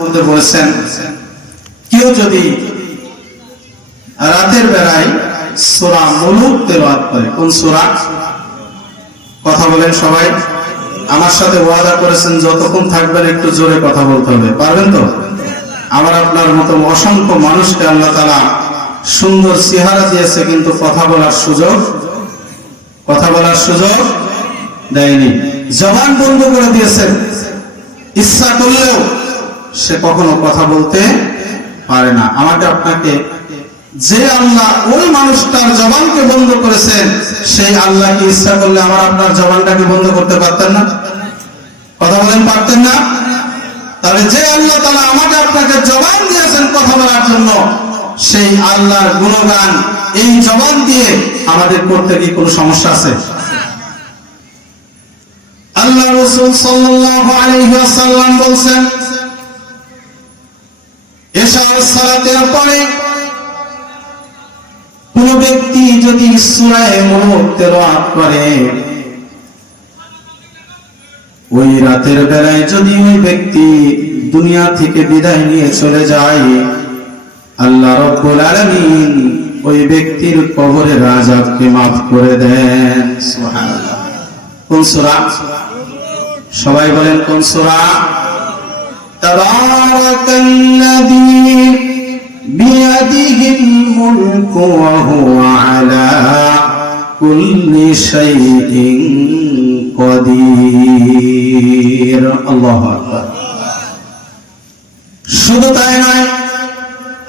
মধ্যে বলেছেন কেউ যদি রাতের বেলায় সূরা মুলুক তেলাওয়াত করে, কোন সূরা? কথা বলেন সবাই, আমার সাথে ওয়াদা করেছেন যতক্ষণ থাকবেন একটু জোরে কথা বলতে হবে, পারবেন তো? আমার আপনার মতো অসংখ্য মানুষকে আল্লাহ তাআলা সুন্দর চেহারা দিয়েছে, কিন্তু কথা বলার সুযোগ দেয়নি। জবান বন্ধ করে দিয়েছেন, ইচ্ছা করলেও সে কখনো কথা বলতে পারে না। আমাকে আপনাকে যে আল্লাহ ওই মানুষটার জবানকে বন্ধ করেছেন, সেই আল্লাহ কি ইচ্ছা করলে আমার আপনার জবানটাকে বন্ধ করতে পারতেন না? কথা বলেন, পারতেন না? তাহলে যে আল্লাহ তাআলা আমাকে আপনাকে জবান দিয়েছেন কথা বলার জন্য, সেই আল্লাহর গুণগান এই জবান দিয়ে আমাদের করতে কি কোনো সমস্যা আছে? আল্লাহ রাসূল সাল্লাল্লাহু আলাইহি ওয়াসাল্লাম বলেন, এশার সালাতের পরে কোন ব্যক্তি যদি সূরা মুলুক তেলাওয়াত করে, ওই রাতের বেলায় যদি ওই ব্যক্তি দুনিয়া থেকে বিদায় নিয়ে চলে যায়, আল্লাহ রাব্বুল আলামিন ওই ব্যক্তির কবরের আযাবকে maaf করে দেন। সুবহানাল্লাহ। কোন সূরা? সবাই বলেন কোন সূরা? তাবারাকাল্লাযী বিয়াদিহিল মুলকু ওয়া হুয়া আলা কুল্লি শাইইন কাদির। আল্লাহু আকবার। শুধু তাই নয়,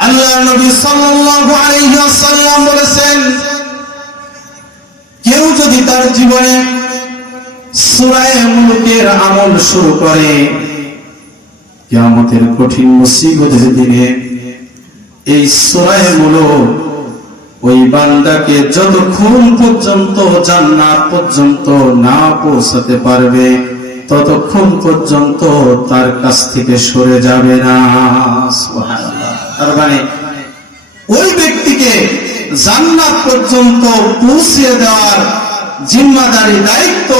আল্লাহর নবী সাল্লাল্লাহু আলাইহি ওয়াসাল্লাম বলেছেন, কেউ যদি তার জীবনে সূরা মুলুকের আমল শুরু করে, কিয়ামতের কঠিন মুসিবতের দিনে এই সূরা মুলুক ওই বান্দাকে যতক্ষণ পর্যন্ত জান্নাত পর্যন্ত না পৌঁছাতে পারবে, ততক্ষণ পর্যন্ত তার কাছ থেকে সরে যাবে না। সুবহানাল্লাহ। তার মানে ওই ব্যক্তিকে জান্নাত পর্যন্ত পৌঁছে দেওয়ার জিম্মাদারি, দায়িত্ব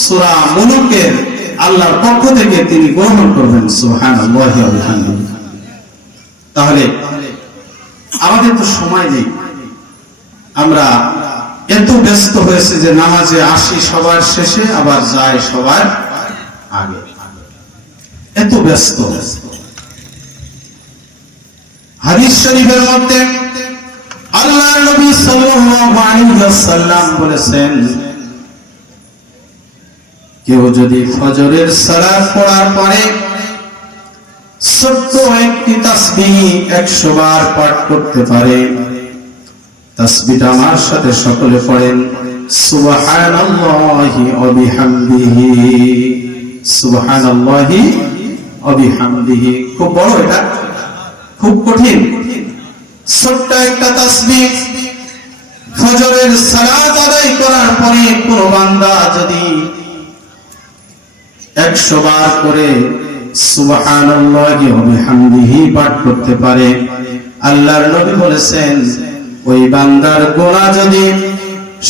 সূরা মুলুকের আল্লাহর পক্ষ থেকে তিনি গ্রহণ করবেন। সুবহানাল্লাহি ওয়া বিহামদিহি। তাহলে আমাদের তো সময় নেই, আমরা এত ব্যস্ত হয়েছে যে নামাজে আসি সবার শেষে, আবার যাই সবার আগে, এত ব্যস্ত। হাদিস শরীফের মধ্যে আল্লাহর নবী সাল্লাল্লাহু আলাইহি ওয়াসাল্লাম বলেছেন, কেউ যদি ফজরের সালাত পড়ার পরে ছোট্ট একটি তাসবিহ 100 বার পাঠ করতে পারে, তাসবিহটা আমার সাথে সকলে পড়েন, সুবহানাল্লাহি ওয়া বিহামদিহি, সুবহানাল্লাহি ওয়া বিহামদিহি। খুব বড়, এটা খুব কঠিন। ছোট্ট একটা তাসবিহ ফজরের সালাত আদায় করার পরে কোন বান্দা যদি 100 বার করে সুবহানাল্লাহি ওয়া বিহামদিহি পাঠ করতে পারে, আল্লাহর নবী বলেছেন, ওই বান্দার গুনাহ যদি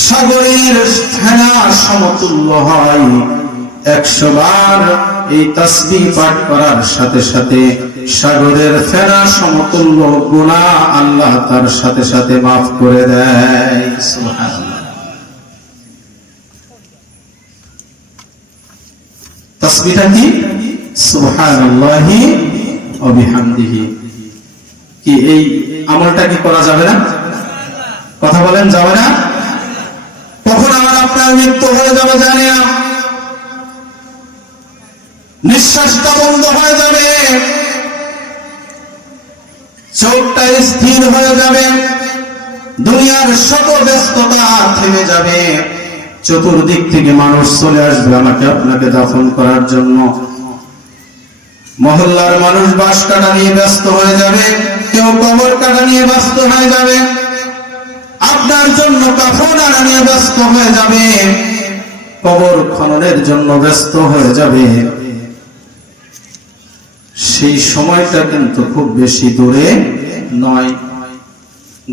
সাগরের ফেনা সমতুল্য হয়, 100 বার এই তাসবিহ পাঠ করার সাথে সাথে সাগরের ফেনা সমতুল্য গুনাহ আল্লাহ তার সাথে সাথে maaf করে দেয়। সুবহানাল্লাহ। তাসবিহটা কি? সুবহানাল্লাহি ওয়া বিহামদিহি। কি এই আমলটা কি করা যাবে না? কথা বলেন, যাবে না? কখন আমার আপনার মৃত্যু হয়ে যাবে জানি না, নিঃশ্বাসটা বন্ধ হয়ে যাবে, চোখটা স্থির হয়ে যাবে, দুনিয়ার সকল ব্যস্ততা থেমে যাবে, চতুর্দিক থেকে মানুষ চলে আসবে আমাকে আপনাকে দাফন করার জন্য, মহল্লার মানুষ বাঁশ কাটা নিয়ে ব্যস্ত হয়ে যাবে, কেউ কবর কাটা নিয়ে ব্যস্ত হয়ে যাবে, আপনার জন্য কাফন আনা নিয়ে ব্যস্ত হয়ে যাবে, কবর খননের জন্য ব্যস্ত হয়ে যাবে। সেই সময়টা কিন্তু খুব বেশি দূরে নয়।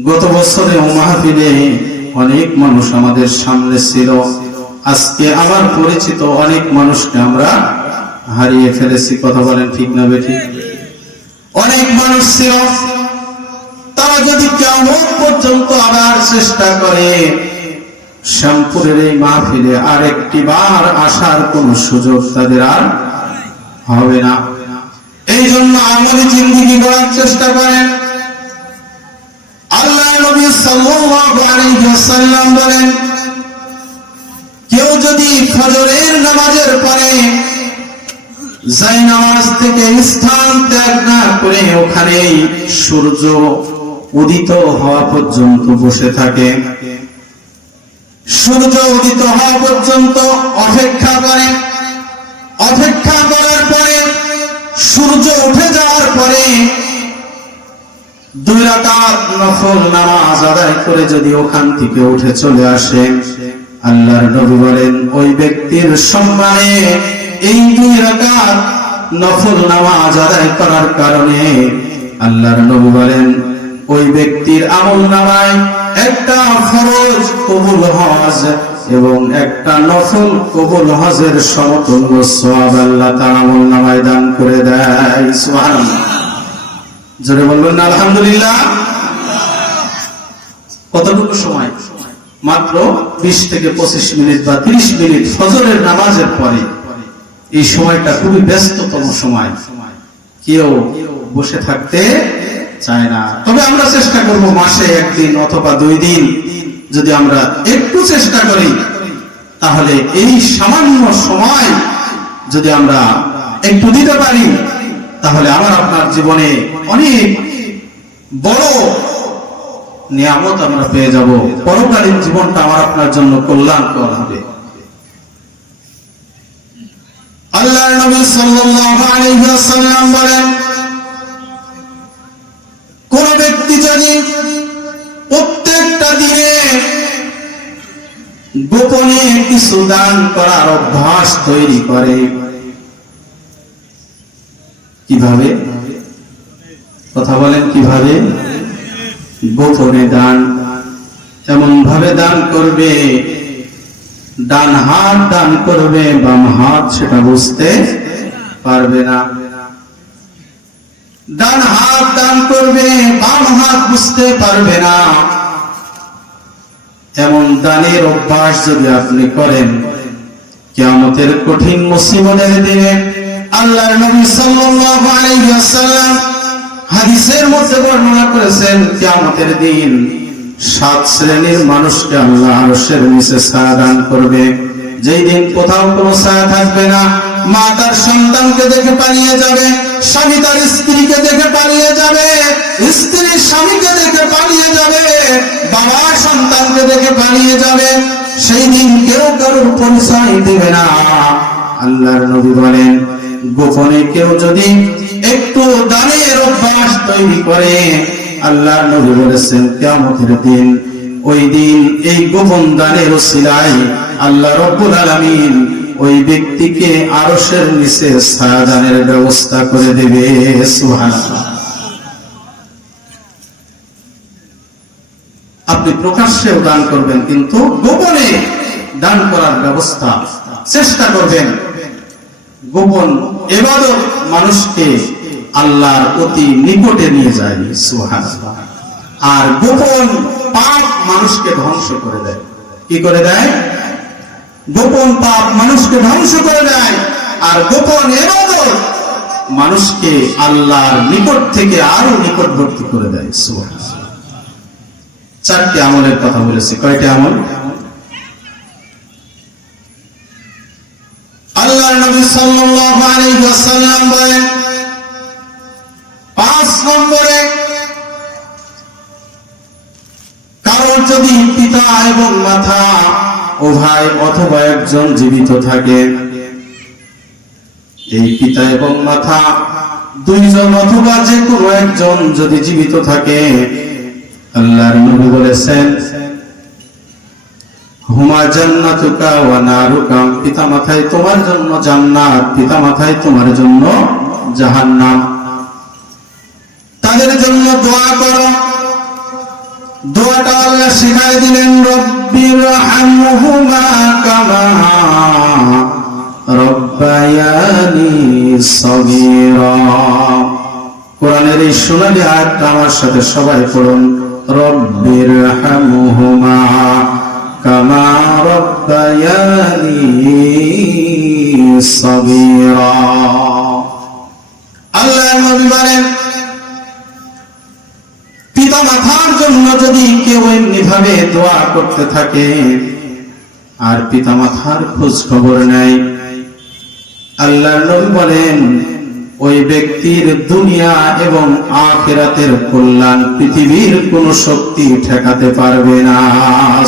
গত বছরে মাহফিলে অনেক মানুষ আমাদের সামনে ছিল, আজকে আমার পরিচিত অনেক মানুষকে আমরা হারিয়ে ফেলেছি। কথা বলেন ঠিক না বেঠিক? অনেক মানুষ ছিল, তারা যদি কিয়ামত পর্যন্ত আবার চেষ্টা করে শ্যামপুরের এই মাহফিলে আরেকটি বার আসার কোন সুযোগ তাদের আর হবে না। এই জন্য আমলি জিন্দেগি গড়ার চেষ্টা করেন। আল্লাহ নবী সাল্লাল্লাহু আলাইহি ওয়াসাল্লাম বলেন, কেউ যদি ফজরের নামাজের পরে জায়নামাজ থেকে স্থান ত্যাগ না করে ওখানেই সূর্য উদিত হওয়া পর্যন্ত বসে থাকে, সূর্য উদিত হওয়া পর্যন্ত অপেক্ষা করে, অপেক্ষা করার পরে সূর্য উঠে যাওয়ার পরে 2 রাকাত নফল নামাজ আদায় করে যদি ওখান থেকে উঠে চলে আসে, আল্লাহর নবী বলেন ওই ব্যক্তির সম্মানে এই 2 রাকাত নফল নামাজ আদায় করার কারণে আল্লাহর নবী বলেন ওই ব্যক্তির আমলনামায় একটা ফরজ কবুল হজ এবং একটা নফল কবুল হজের সমতুল্য সওয়াব আল্লাহ তাআলা আমলনামায় দান করে দেয়। সুবহানাল্লাহ, জোরে বলবেন না আলহামদুলিল্লাহ। কতটুকু সময়? মাত্র 20 থেকে 25 মিনিট বা 30 মিনিট ফজরের নামাজের পরে। এই সময়টা খুবই ব্যস্ততম সময়, কেউ বসে থাকতে চায় না। তবে আমরা চেষ্টা করব মাসে 1 দিন অথবা 2 দিন যদি আমরা একটু চেষ্টা করি, তাহলে এই সামান্য সময় যদি আমরা একটু দিতে পারি, তাহলে আমার আপনার জীবনে অনেক বড় নিয়ামত আমরা পেয়ে যাব। পরকালীন জীবনটা আমার আপনার জন্য কল্যাণকর হবে। আল্লাহর নবী সাল্লাল্লাহু আলাইহি ওয়াসাল্লাম বলেন, কোন ব্যক্তি যদি প্রত্যেকটা দিনে গোপনে কিছু দান করার অভ্যাস তৈরি করে। কিভাবে? কথা বলেন, কিভাবে? গোপনে দান, এমন ভাবে দান করবে, ডান হাত দান করবে, বাম হাত সেটা বুঝতে পারবে না। ডান হাত দান করবে, বাম হাত বুঝতে পারবে না। এমন দানের অভ্যাস যদি আপনি করেন, কিয়ামতের কঠিন মুসিবতের দিনে আল্লাহর নবী সাল্লাল্লাহু আলাইহি ওয়াসাল্লাম হাদিসের মধ্যে বর্ণনা করেছেন, কিয়ামতের দিন 7 শ্রেণীর মানুষকে আল্লাহ আরশের নিচে ছায়া দান করবে। যেই দিন কোথাও কোনো ছায়া থাকবে না। মা তার সন্তানকে দেখে পালিয়ে যাবে, স্বামী তার স্ত্রীকে দেখে পালিয়ে যাবে, স্ত্রী স্বামীকে দেখে পালিয়ে যাবে, বাবা সন্তানকে দেখে পালিয়ে যাবে। সেই দিন কেউ কারোর পরিচয় দিবে না। আল্লাহর নবী বলেন, গোপনে কেউ যদি একটু দানের অভ্যাস তৈরি করে, আল্লাহর নবী বলেছেন কিয়ামতের দিন, ওই দিন এই গোপন দানের ওসিলায় আল্লাহ রাব্বুল আলামিন ওই ব্যক্তিকে আরশের নিচে ছায়া দানের ব্যবস্থা করে দেবে। সুবহানাল্লাহ। আপনি প্রকাশ্যেও দান করবেন, কিন্তু গোপনে দান করার ব্যবস্থা চেষ্টা করবেন। গোপন ইবাদত মানুষকে আল্লাহর অতি নিকটে নিয়ে যায়। সুবহানাল্লাহ। আর গোপন পাপ মানুষকে ধ্বংস করে দেয়। কি করে দেয়? গোপন পাপ মানুষকে ধ্বংস করে দেয়, আর গোপন ইবাদত মানুষকে আল্লাহর নিকট থেকে আরো নিকটবর্তী করে দেয়। সুবহানাল্লাহ। 4টি আমলের কথা বলেছি। কয়টি আমল? আল্লাহর নবী সাল্লাল্লাহু আলাইহি ওয়াসাল্লাম বলেন, 5 নম্বরে, কারোর যদি পিতা এবং মাতা উভয় অথবা একজন জীবিত থাকে, এই পিতা এবং মাতা 2 জন অথবা যে কোনো একজন যদি জীবিত থাকে, আল্লাহর নবী বলেছেন, হুমা জান্নাতুকা ওয়া নারুকা, পিতা মাতাই তোমার জন্য জান্নাত, পিতা মাতাই তোমার জন্য জাহান্নাম। তাদের জন্য দোয়া করো। দোয়াটা আল্লাহ শিখায় দিলেন, রব্বিরহামহুমা কামা রব্বায়ানি সগীরা। কোরআনের এই সোনালী আয়াতটা আমার সাথে সবাই পড়ুন, রব্বিরহামহুমা কামা রাব্বায়ানি সাগীরা। আল্লাহর নবী বলেন, পিতা মাতার জন্য যদি কেউ এমনি ভাবে দোয়া করতে থাকে আর পিতা মাতার খোঁজ খবর নেয়, আল্লাহর নবী বলেন ওই ব্যক্তির দুনিয়া এবং আখিরাতের কল্যাণ পৃথিবীর কোন শক্তি ঠেকাতে পারবে না।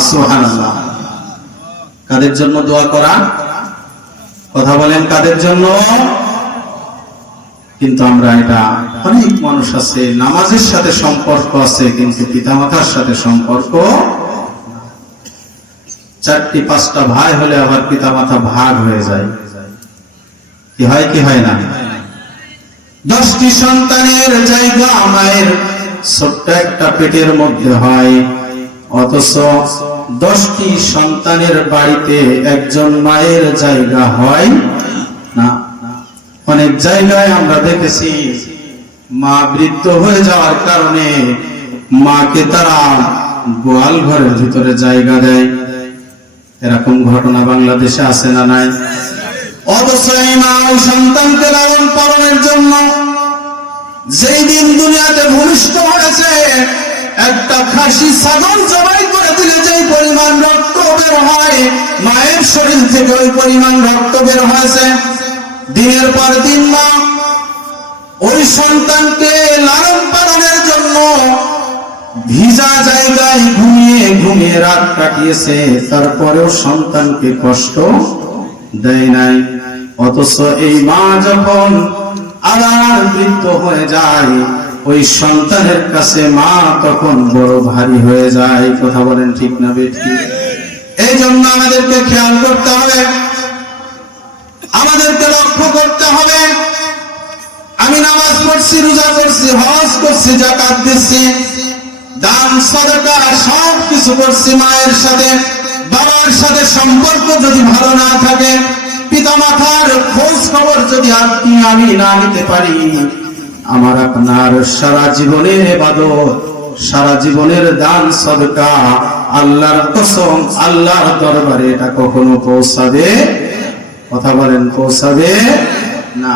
সুবহানাল্লাহ। কাদের জন্য দোয়া করা? কথা বলেন, কাদের জন্য? কিন্তু আমরা এটা, অনেক মানুষ আছে নামাজের সাথে সম্পর্ক আছে কিন্তু পিতামাতার সাথে সম্পর্ক। 4-5টা ভাই হলে আবার পিতামাতা ভাগ হয়ে যায়, কি হয় কি হয় না? 10টি সন্তানের জায়গা মায়ের ছোট্ট একটা পেটের মধ্যে হয়, অথচ 10টি সন্তানের বাড়িতে একজন মায়ের জায়গা হয় না। অনেক জায়গায় আমরা দেখেছি মা বৃদ্ধ হয়ে যাওয়ার কারণে মাকে তারা গোয়াল ঘরের ভিতরে জায়গা দেয়। এরকম ঘটনা বাংলাদেশে আছে না নাই? অবশ্যই মা ওই সন্তানকে লালন পালনের জন্য যেই দিন দুনিয়াতে ভূমিষ্ঠ হয়েছে, একটা খাসি ছাগল জবাই করে দিলে যেই পরিমাণ রক্ত বের হয়, মায়ের শরীর থেকে ওই পরিমাণ রক্ত বের হয়েছে। দিনের পর দিন মা ওই সন্তানকে লালন পালনের জন্য ভিজা জায়গায় ঘুমিয়ে ঘুমিয়ে রাত কাটিয়েছে, তারপরেও সন্তানকে কষ্ট দেয় নাই। অথচ এই মা যখন আবার বৃদ্ধ হয়ে যায়, ওই সন্তানের কাছে মা তখন বড় ভারী হয়ে যায়। কথা বলেন ঠিক না বেঠিক? এই জন্য আমাদেরকে খেয়াল করতে হবে, আমাদেরকে লক্ষ্য করতে হবে। আমি নামাজ পড়ছি, রোজা করছি, হজ করছি, যাকাত দিচ্ছি, দান সদকা সব কিছু করছি, মায়ের সাথে বাবার সাথে সম্পর্ক যদি ভালো না থাকে, পিতা মাতার খোঁজ খবর যদি আপনি আমি না নিতে পারি, আমার আপনার সারা জীবনের ইবাদত, সারা জীবনের দান সদকা, আল্লাহর কসম আল্লাহর দরবারে এটা কখনো পৌঁছাবে? কথা বলেন, পৌঁছাবে না।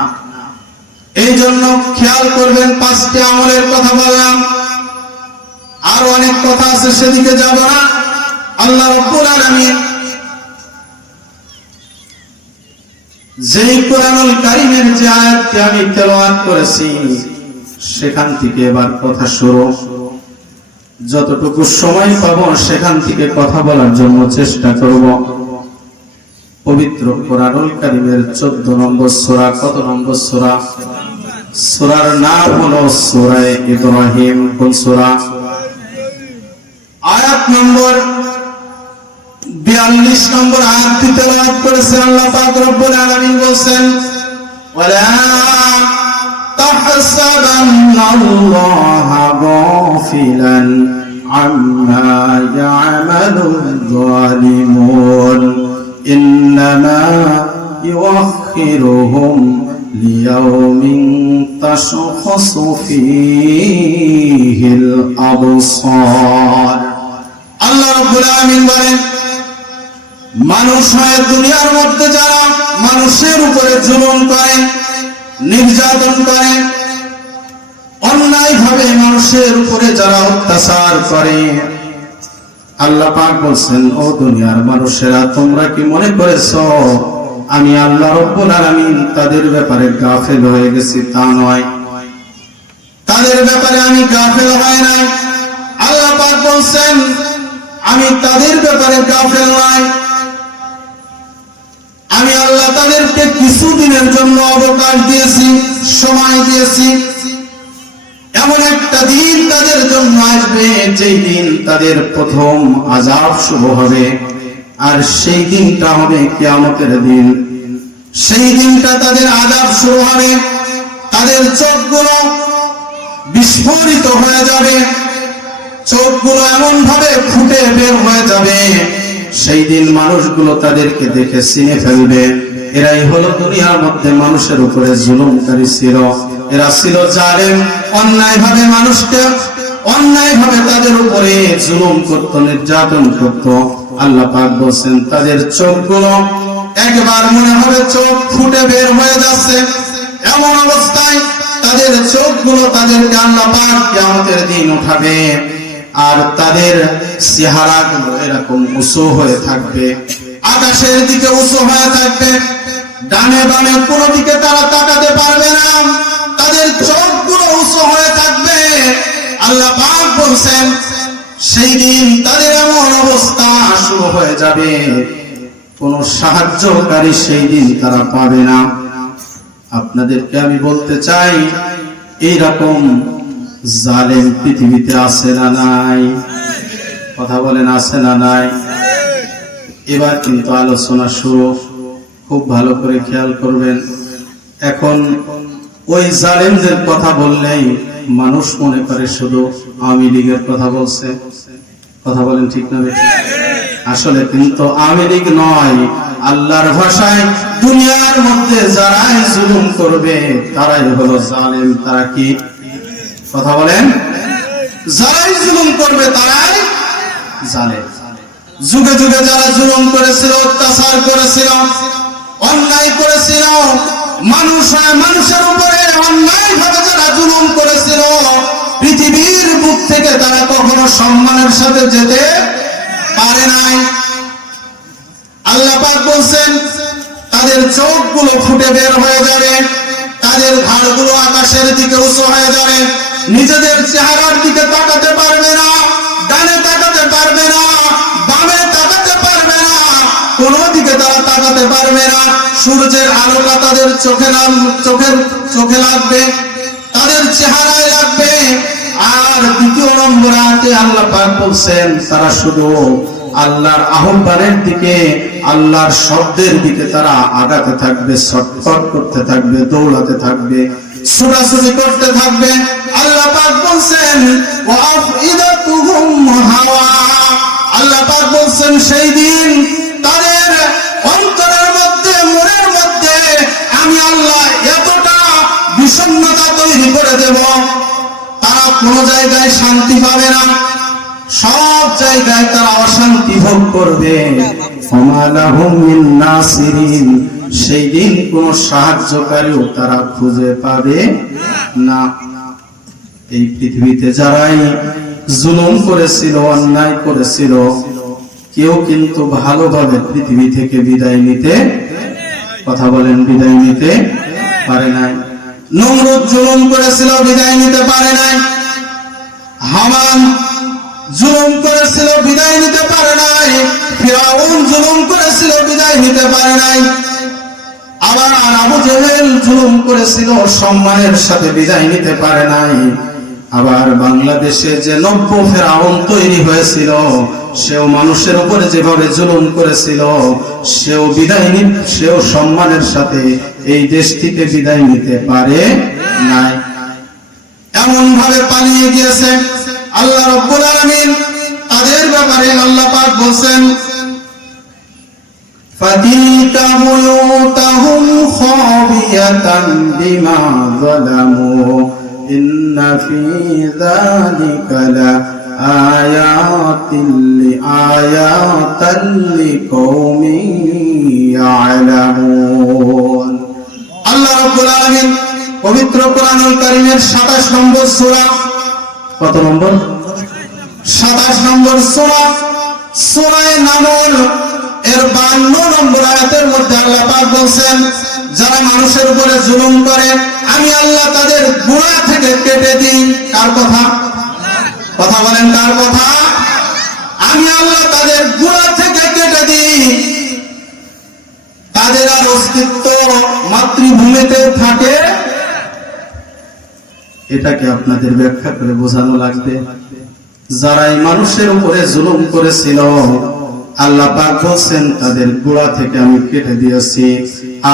এই জন্য খেয়াল করবেন, 5টি আমলের কথা বললাম, আরো অনেক কথা আছে, সেদিকে যাব না। আল্লাহ রাব্বুল আলামিন যেই কোরআনুল কারীমের যে আয়াতটি আমি তেলাওয়াত করেছি, সেখান থেকে এবার কথা শুরু। যতটুকু সময় পাবো সেখান থেকে কথা বলার জন্য চেষ্টা করব। পবিত্র কোরআনুল কারীমের 14 নম্বর সূরা। কত নম্বর সূরা? সূরার নাম হলো সূরা ইব্রাহিম। কোন সূরা? আয়াত নম্বর 42 নম্বর আয়াতটি তেলাওয়াত করেছেন। আল্লাহ পাক রব্বুল আলামিন বলেন, ওয়ালা তাহসাবান্নাল্লাহা গাফিলান আম্মা ইয়া'মালুল যালিমুন ইন্নামা ইউআখিরুহুম লিয়াউমিন তাশখাসু ফীহিল আবসার। আল্লাহ রাব্বুল আলামিন বলেন, মানুষ হয় দুনিয়ার মধ্যে যারা মানুষের উপরে জুলুম করে, নির্যাতন করে, অন্যায় ভাবে মানুষের উপরে যারা অত্যাচার করে, আল্লাহ পাক বলছেন, ও দুনিয়ার মানুষেরা, তোমরা কি মনে করেছো আমি আল্লাহ রাব্বুল আলামিন তাদের ব্যাপারে গাফেল হয়ে গেছি? তা নয়, তাদের ব্যাপারে আমি গাফেল হয় নাই। আল্লাহ পাক বলছেন, আমি তাদের ব্যাপারে গাফেল নই। আমি আল্লাহ তাদেরকে কিছুদিনের জন্য অবকাশ দিয়েছি, সময় দিয়েছি। এমন একটা দিন তাদের জন্য আসবে যেই দিন তাদের প্রথম আযাব শুরু হবে, আর সেই দিনটা হবে কিয়ামতের দিন। সেই দিনটা তাদের আযাব শুরু হবে, তাদের চোখগুলো বিস্ফোরিত হয়ে যাবে, চোখগুলো এমন ভাবে ফুটে বের হয়ে যাবে, সেই দিন মানুষগুলো তাদেরকে দেখে চিনে ফেলবে, এরাই হলো দুনিয়ার মধ্যে মানুষের উপরে জুলুমকারী ছিল। এরা ছিল জালেম, অন্যায়ভাবে মানুষকে অন্যায়ভাবে তাদের উপরে জুলুম করত, নির্যাতন করত। আল্লাহ পাক বলেন তাদের চোখগুলো একবার মনে হবে চোখ ফুটে বের হয়ে যাচ্ছে, এমন অবস্থায় তাদের চোখগুলো তাদেরকে আল্লাহ পাক কিয়ামতের দিন উঠাবে, আর তাদের চেহারাগুলো এরকম উঁচু হয়ে থাকবে, আকাশের দিকে উঁচু হয়ে থাকবে, ডানে বামে কোনো দিকে তারা তাকাতে পারবে না, তাদের চোখগুলো উঁচু হয়ে থাকবে। আল্লাহ পাক বলছেন সেই দিন তাদের এমন অবস্থা শুরু হয়ে যাবে, কোন সাহায্যকারী সেই দিন তারা পাবে না। আপনাদেরকে আমি বলতে চাই, এইরকম জালেম পৃথিবীতে আছে না নাই? কথা বলেন, আছে না নাই? এবার কিন্তু আলোচনা শুরু, খুব ভালো করে খেয়াল করবেন। এখন ওই জালেমদের কথা বললেই মানুষ মনে করে শুধু আওয়ামী লীগের কথা বলছে। কথা বলেন ঠিক না বেঠিক? আসলে কিন্তু আওয়ামী লীগ নয়, আল্লাহর ভাষায় দুনিয়ার মধ্যে যারাই জুলুম করবে তারাই হলো জালেম। তারা কি? কথা বলেন, যারাই জুলুম করবে তারাই জালেম। যুগে যুগে যারা জুলুম করেছিল, অত্যাচার করেছিল, অন্যায় করেছিল, মানুষের উপরে অন্যায় ভাবে যারা জুলুম করেছিল, পৃথিবীর বুক থেকে তারা কখনো সম্মানের সাথে যেতে পারে নাই। আল্লাহ পাক বলছেন তাদের চোখগুলো ফুটে বের হয়ে যাবে, তাদের ঘাড়গুলো আকাশের দিকে উঁচু হয়ে যাবে, নিজেদের চেহারার দিকে তাকাতে পারবে না, ডানে তাকাতে পারবে না, বামে তাকাতে পারবে না, কোন দিকে তারা তাকাতে পারবে না। সূর্যের আলোটা তাদের চোখে লাগবে, তাদের চেহারায় লাগবে। আর দ্বিতীয় নম্বর আয়াতে আল্লাহ পাক বলছেন তারা শুধু আল্লাহর আহ্বানের দিকে, আল্লাহর শব্দের দিকে তারা আগাতে থাকবে, ছটফট করতে থাকবে, দৌড়াতে থাকবে, ছোটাছুটি করতে থাকবে। আল্লাহ পাক বলছেন ওয়াফইদাতুহুম হাওয়া, আল্লাহ পাক বলছেন সেই দিন তাদের অন্তরের মধ্যে, মনের মধ্যে আমি আল্লাহ এতটা বিষণ্ণতা তৈরি করে দেব, তারা কোন জায়গায় শান্তি পাবে না, সব জায়গায় তারা অশান্তি ভোগ করবে। ওমা লাহুম মিন নাসিরিন, সেই দিন কোন সাহায্যকারীও তারা খুঁজে পাবে না। এই পৃথিবীতে যারাই জুলুম করেছিল, অন্যায় করেছিল, কেউ কিন্তু ভালোভাবে পৃথিবী থেকে বিদায় নিতে, কথা বলেন, বিদায় নিতে পারে নাই। নমরুদ জুলুম করেছিল, বিদায় নিতে পারে নাই। হামান জুলুম করেছিল, বিদায় নিতে পারে নাই। ফিরআউন জুলুম করেছিল, বিদায় নিতে পারে নাই। আবার আবু জেহেল জুলুম করেছিল, সম্মানের সাথে বিদায় নিতে পারে নাই। আবার বাংলাদেশে যে নব্য ফেরাউন তৈরি হয়েছিল, সেও মানুষের উপরে যেভাবে জুলুম করেছিল, সেও সম্মানের সাথে এই দেশ থেকে বিদায় নিতে পারে নাই, এমন ভাবে পালিয়ে গিয়েছে। আল্লাহ রাব্বুল আলামিন তাদের ব্যাপারে আল্লাহ পাক বলেন ফাতিলকা বুয়ুতাহুম খাবিয়াতান বিমা যালামু ইন্না ফি যালিকা লা আয়াতান লিকওমিন ইয়ালামুন। আল্লাহ রাব্বুল আলামিন পবিত্র কোরআনুল কারীমের 27 নম্বর সূরা, কত নম্বর? 27 নম্বর সূরা, সূরা নামল এর 52 নম্বর আয়াতের মধ্যে আল্লাহ পাক বলেন যারা মানুষের উপরে জুলুম করে আমি আল্লাহ তাদের গোড়া থেকে কেটে দিই। কার কথা? কথা বলেন, কার কথা? আমি আল্লাহ তাদের গোড়া থেকে কেটে দিই, তাদের আর অস্তিত্ব মাতৃভূমিতে থাকে। এটাকে আপনাদের ব্যাখ্যা করে বোঝানো লাগবে। যারা এই মানুষের উপরে জুলুম করেছিল, আল্লাহ পাক বলেন তাদের গোড়া থেকে আমি কেটে দিয়েছি,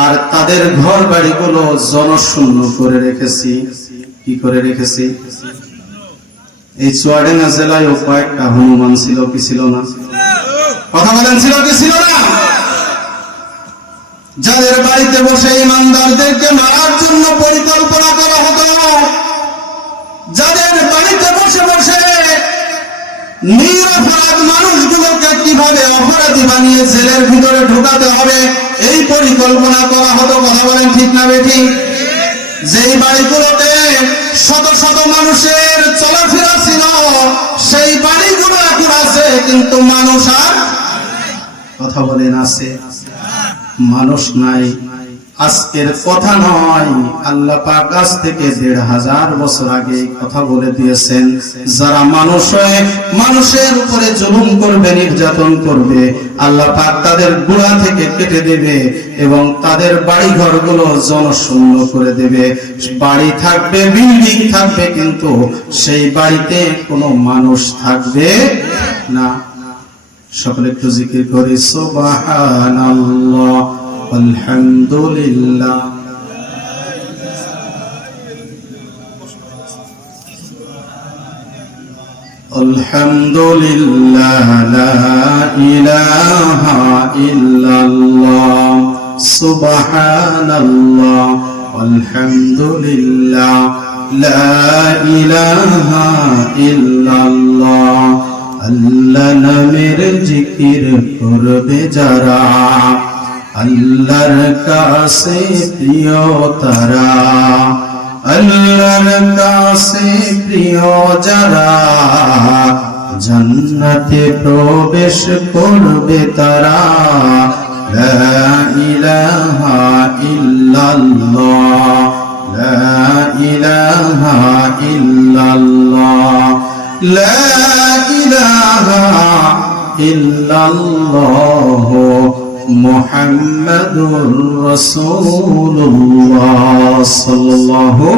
আর তাদের ঘর বাড়িগুলো জনশূন্য করে রেখেছি। কি করে রেখেছি? এই চুয়াডাঙ্গা জেলায় কয়েকটা হনুমান ছিল, কি ছিল না? কথা বলেন, ছিল কি ছিল না? যাদের বাড়িতে বসে ইমানদারদেরকে মারার জন্য পরিকল্পনা করা হতো, যাদের বাড়িতে বসে বসে নিরপরাধ মানুষগুলোকে কিভাবে অপরাধী বানিয়ে জেলের ভিতরে ঢোকাতে হবে এই পরিকল্পনা করা হতো। কথা বলেন ঠিক না বেঠিক? যেই বাড়িগুলোতে শত শত মানুষের চলাফেরা ছিল, সেই বাড়িগুলো এখন আছে, কিন্তু মানুষ আর, কথা বলেন, আছে? মানুষ নাই। আজকের কথা নয়, আল্লাহ পাক আজ থেকে ১৫০০ বছর আগে কথা বলে দিয়েছেন, যারা মানুষ হয়ে মানুষের উপরে জুলুম করবে, নির্যাতন করবে, আল্লাহ পাক তাদের গোড়া থেকে কেটে দেবে এবং তাদের বাড়ি ঘরগুলো জনশূন্য করে দেবে। বাড়ি থাকবে, বিল্ডিং থাকবে, কিন্তু সেই বাড়িতে কোনো মানুষ থাকবে না। সকলে একটু জিকির করি, সুবহানাল্লাহ, আলহামদুলিল্লাহ। আলহামদুলিল্লাহ, লা ইলাহা ইল্লাল্লাহ, সুবহানাল্লাহ, আলহামদুলিল্লাহ, লা ইলাহা ইল্লাল্লাহ। আল্লাহ নামের জিকির করবে যারা, আল্লাহর কাছে প্রিয় তারা, আল্লাহর কাছে প্রিয় যারা, জান্নাতে প্রবেশ করবে তারা। লা ইলাহা ইল্লাল্লাহ, লা ইলাহা ইল্লাল্লাহ, লা ইলাহা ইল্লাল্লাহ, মুহাম্মাদুর রাসূলুল্লাহ সাল্লাল্লাহু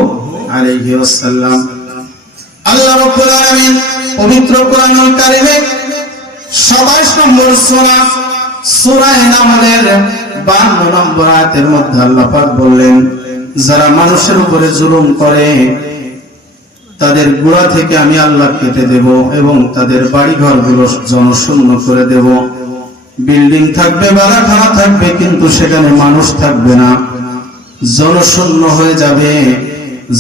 আলাইহি ওয়াসাল্লাম। আল্লাহ রাব্বুল আলামিন পবিত্র কোরআনুল কারীমে ২৭ নম্বর সূরা সূরা নামলের ৫২ নম্বর আয়াতের মধ্যে আল্লাহ পাক বললেন, যারা মানুষের উপরে জুলুম করে তাদের গোড়া থেকে আমি আল্লাহ কেটে দেব এবং তাদের বাড়ি ঘরগুলো জনশূন্য করে দেব। বিল্ডিং থাকবে, বাড়াখানা থাকবে, কিন্তু সেখানে মানুষ থাকবে না, জনশূন্য হয়ে যাবে।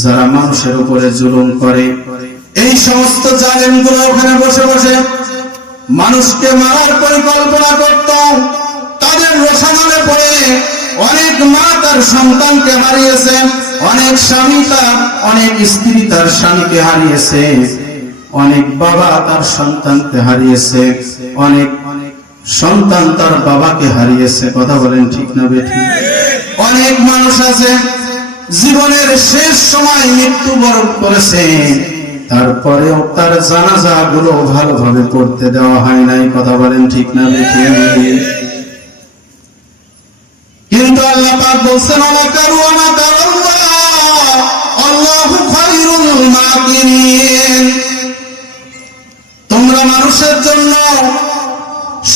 যারা মানুষের উপরে জুলুম করে, এই সমস্ত জালেমগুলো ওখানে বসে বসে মানুষকে মারার পরিকল্পনা করত। তাদের রোশানলে পড়ে অনেক মা তার সন্তানকে হারিয়েছে, অনেক স্বামী অনেক স্ত্রী তার স্বামীকে হারিয়েছে, অনেক বাবা তার সন্তানকে হারিয়েছে, অনেক সন্তান তার বাবাকে হারিয়েছে। কথা বলেন ঠিক না বেঠিক? অনেক মানুষ আছে জীবনের শেষ সময় মৃত্যুবরণ করেছে, তারপরেও তার জানাজা গুলো ভালোভাবে পড়তে দেওয়া হয় নাই। কথা বলেন ঠিক না বেঠিক? কিন্তু আল্লাহ পাক বলছেন, আল্লাহু খায়রুল মাকিরিন। তোমরা মানুষের জন্য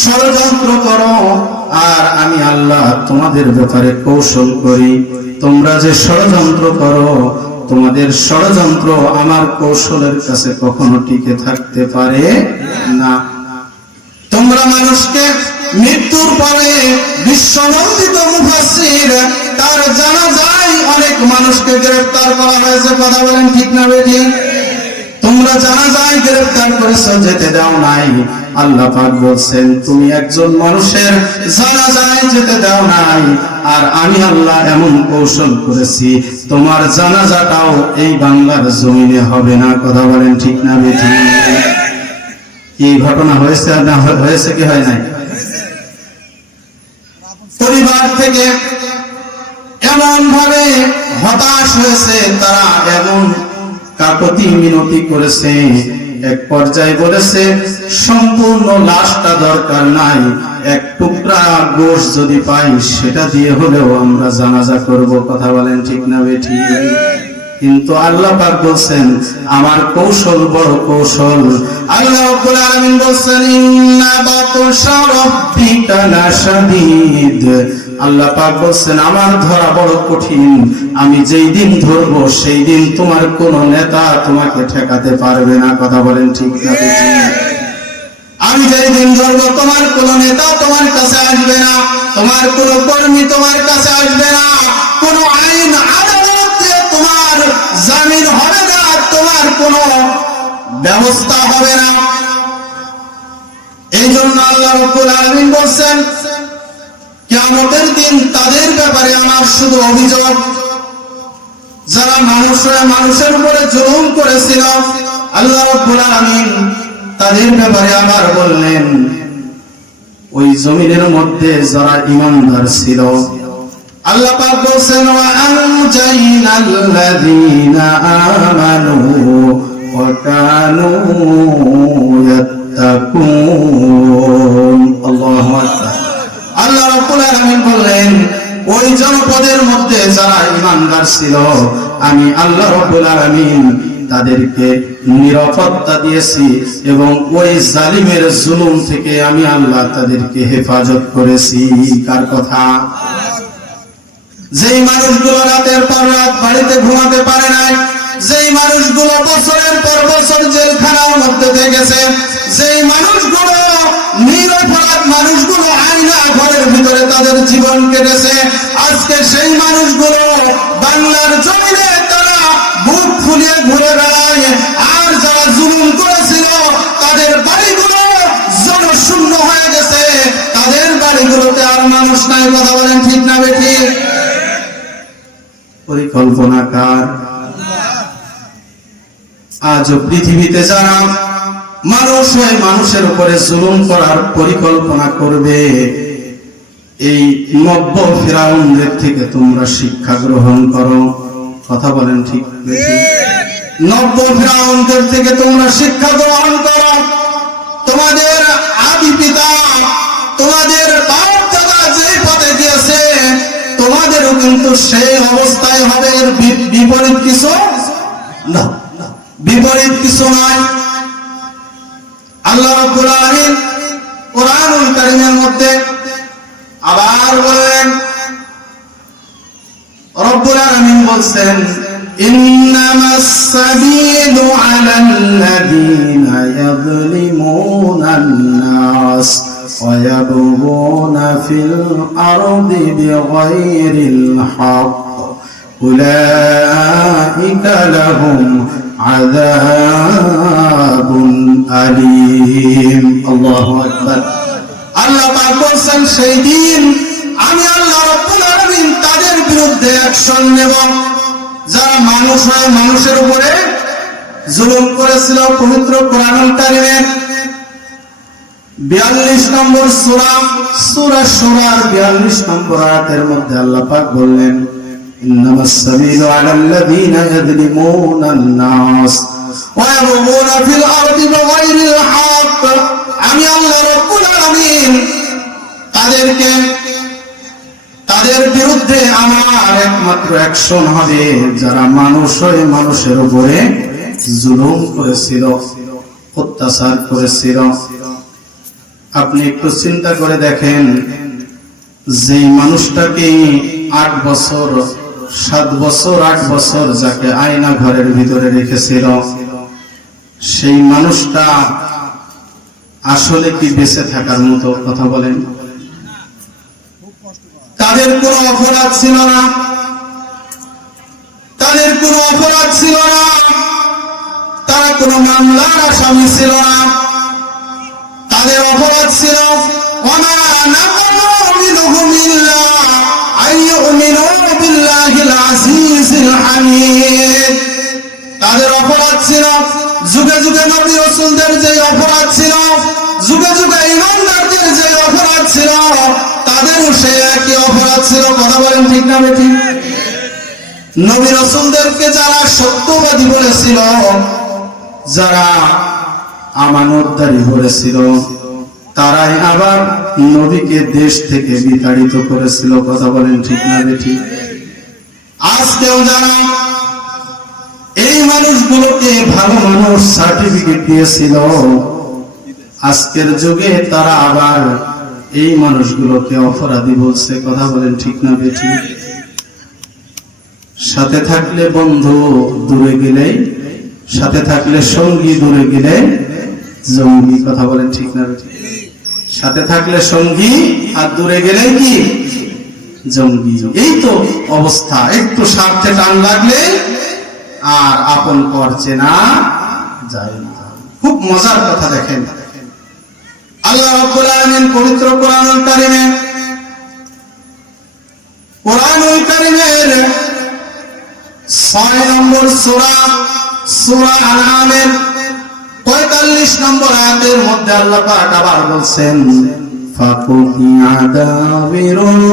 ষড়যন্ত্র করো আর আমি আল্লাহ তোমাদের ব্যাপারে কৌশল করি। তোমরা যে ষড়যন্ত্র করো, তোমাদের ষড়যন্ত্র আমার কৌশলের কাছে কখনো টিকে থাকতে পারে না। তোমরা মানুষকে মৃত্যুর পরে বিশ্বনন্দিত মুফাসসির তার জানাজায় অনেক মানুষকে গ্রেফতার করা হয়েছে। কথা বলেন ঠিক না বেঠিক? তোমরা জানাজায় গ্রেফতার করেছো, যেতে দাও নাই। আল্লাহ পাক বলছেন, তুমি একজন মানুষের জানাজায় যেতে দাও নাই, আর আমি আল্লাহ এমন কৌশল করেছি তোমার জানাজাটাও এই বাংলার জমিনে হবে না। কথা বলেন ঠিক না বেঠিক? কি ঘটনা হয়েছে না হয়েছে কি হয় নাই? পরিবার থেকে এমন ভাবে হতাশ হয়েছে, তারা এমন কাকতি মিনতি করেছে, এক পর্যায়ে বলেছে সম্পূর্ণ লাশটা দরকার নাই, এক টুকরা গোশত যদি পাই সেটা দিয়ে হলেও আমরা জানাজা করব। কথা বলেন ঠিক না বেঠিক? কিন্তু আল্লাহ পাক বলছেন, আমার কৌশল বড় কৌশল। আল্লাহ রাব্বুল আলামিন বলছেন, ইন্না বাতশা রাব্বিকা লাশাদীদ। আল্লাহ পাক বলছেন, আমার ধরা বড় কঠিন, আমি যেই দিন ধরবো সেই দিন তোমার কোন নেতা তোমাকে ঠেকাতে পারবে না। কথা বলেন ঠিক না বেঠিক? আমি যেদিন ধরবো তোমার কোন নেতা তোমার কাছে আসবে না, তোমার কোন কর্মী তোমার কাছে আসবে না, কোন আইন আদালত দিয়ে তোমার জামিন হবে না, তোমার কোন ব্যবস্থা হবে না। এই জন্য আল্লাহ রাব্বুল আলামিন বলেন কিয়ামতের দিন তাদের ব্যাপারে আমার শুধু অভিযোগ, যারা মানুষের উপরে জুলুম করেছিল, আল্লাহ রাব্বুল আলামিন তাদের ব্যাপারে আবার বললেন ওই জমিনের মধ্যে যারা ঈমানদার ছিল, আল্লাহ পাক বলেন ওয়া আনজাইনাল্লাযীনা আমানু ওয়া কানু ইয়াত্তাকুন। আল্লাহু আকবার। আল্লাহ রাব্বুল আলামিন বললেন ওই জনপদের মধ্যে যারা ঈমানদার ছিল আমি আল্লাহ রাব্বুল আলামিন তাদেরকে নিরাপত্তা দিয়েছি এবং ওই জালিমের জুলুম থেকে আমি আল্লাহ তাদেরকে হেফাজত করেছি। কার কথা? যেই মানুষগুলো রাতের পর রাত বাড়িতে ঘুমাতে পারে নাই, যেই মানুষগুলো বছরের পর বছর জেলখানার মধ্যে থেকেছে, যেই মানুষগুলো নিরপরাধ মানুষগুলো আয়না ঘরের ভিতরে তাদের জীবন কেটেছে, আজকে সেই মানুষগুলো বাংলার জমিনে তারা বুক ফুলিয়ে ঘুরে বেড়ায়। আর যারা জুলুম করেছিল তাদের বাড়িগুলো জনশূন্য হয়ে গেছে, তাদের বাড়িগুলোতে আর মানুষ নাই। কথা বলেন ঠিক না বেঠিক? পরিকল্পনা কার? আজও পৃথিবীতে যারা মানুষ হয়ে মানুষের উপরে জুলুম করার পরিকল্পনা করবে, এই নব্য ফিরাউনদের থেকে তোমরা শিক্ষা গ্রহণ করো। কথা বলেন ঠিক বেঠিক? নব্য ফিরাউনদের থেকে তোমরা শিক্ষা গ্রহণ করো। তোমাদের আদি পিতা তোমাদের বাপ দাদা যে পথে গিয়েছে তোমাদেরও কিন্তু সেই অবস্থায় হবে। এর বিপরীত কিছু না, বিপরীত কিছু নয়। আল্লাহ রাব্বুল আলামিন কোরআনুল কারীমের মধ্যে আবার বলেন, রব্বুল আলামিন বলেন ইন্নামাস সাবিলু আলাল্লাযীনা ইয়াযলিমুনান নাস ওয়া ইয়াবগুনা ফিল আরদি বিগাইরিল হক উলাইকা লাহুম আযাবুন আলীম। আল্লাহু আকবার। আল্লাহ পাক বলেন সেই দিন আমি আল্লাহ রাব্বুল আলামিন তাদের বিরুদ্ধে অ্যাকশন নেব যারা মানুষ হয় মানুষের উপরে জুলুম করেছিল। পবিত্র কোরআনুল কারীমের 42 নম্বর সূরা সূরার 42 নম্বর আয়াতের মধ্যে আল্লাহ পাক বললেন ইন্নামাস সাবিলু আলাল্লাযীনা ইয়াযলিমুনান নাস ওয়া ইয়াবগুনা ফিল আরদি বিগাইরিল হক। আমি আল্লাহ রাব্বুল আলামিন তাদের বিরুদ্ধে আমার একমাত্র অ্যাকশন হবে যারা মানুষ হয়ে মানুষের উপরে জুলুম করেছিল, অত্যাচার করেছিল। আপনি একটু চিন্তা করে দেখেন, যে মানুষটাকে 8 বছর 7 বছর 8 বছর যাকে আয়না ঘরের ভিতরে রেখেছিল, সেই মানুষটা আসলে কি বেঁচে থাকার মতো? কথা বলেন। তাদের কোনো অপরাধ ছিল না, তাদের কোনো অপরাধ ছিল না, তারা কোনো মামলার আসামি ছিল না। তাদের অপরাধ ছিল ওয়ামা নাকামু মিনহুম ইল্লা আইয়ুমিনু বিল্লাহিল আজিজিল হামিদ। তাদের অপরাধ ছিল যুগে যুগে নবী রাসূলদের যে অপরাধ ছিল, যুগে যুগে ঈমানদারদের যে অপরাধ ছিল, তাদেরও সেই একই অপরাধ ছিল। কথা বলেন ঠিক না বেঠিক? নবী রাসূলদেরকে যারা সত্যবাদী বলেছিল, যারা আমানতদারি বলেছিল, তারাই আবার নবীকে দেশ থেকে বিতাড়িত করেছিল। কথা বলেন ঠিক না বেঠিক? আজকেও যারা এই মানুষগুলোকে ভালো মানুষ সার্টিফিকেট দিয়েছিল, আজকের যুগে তারা আবার এই মানুষগুলোকে অপরাধী বলছে। কথা বলেন ঠিক না বেঠিক? সাথে থাকলে বন্ধু, দূরে গেলে সাথে থাকলে সঙ্গী, দূরে গেলে জঙ্গি। কথা বলেন ঠিক না? সাথে থাকলে সঙ্গী আর দূরে গেলে কি জঙ্গি। এই তো অবস্থা। একটু স্বার্থে টান লাগলে আর আপন করছে না যায় না। খুব মজার কথা দেখেন, আল্লাহ রাব্বুল আলামিন পবিত্র কোরআনুল কারীমের 6 নম্বর সূরা আনআমের 45 নম্বর আয়াতের মধ্যে আল্লাহ পাক আবার বলছেন, ফাকুতিয়া দাবিরুল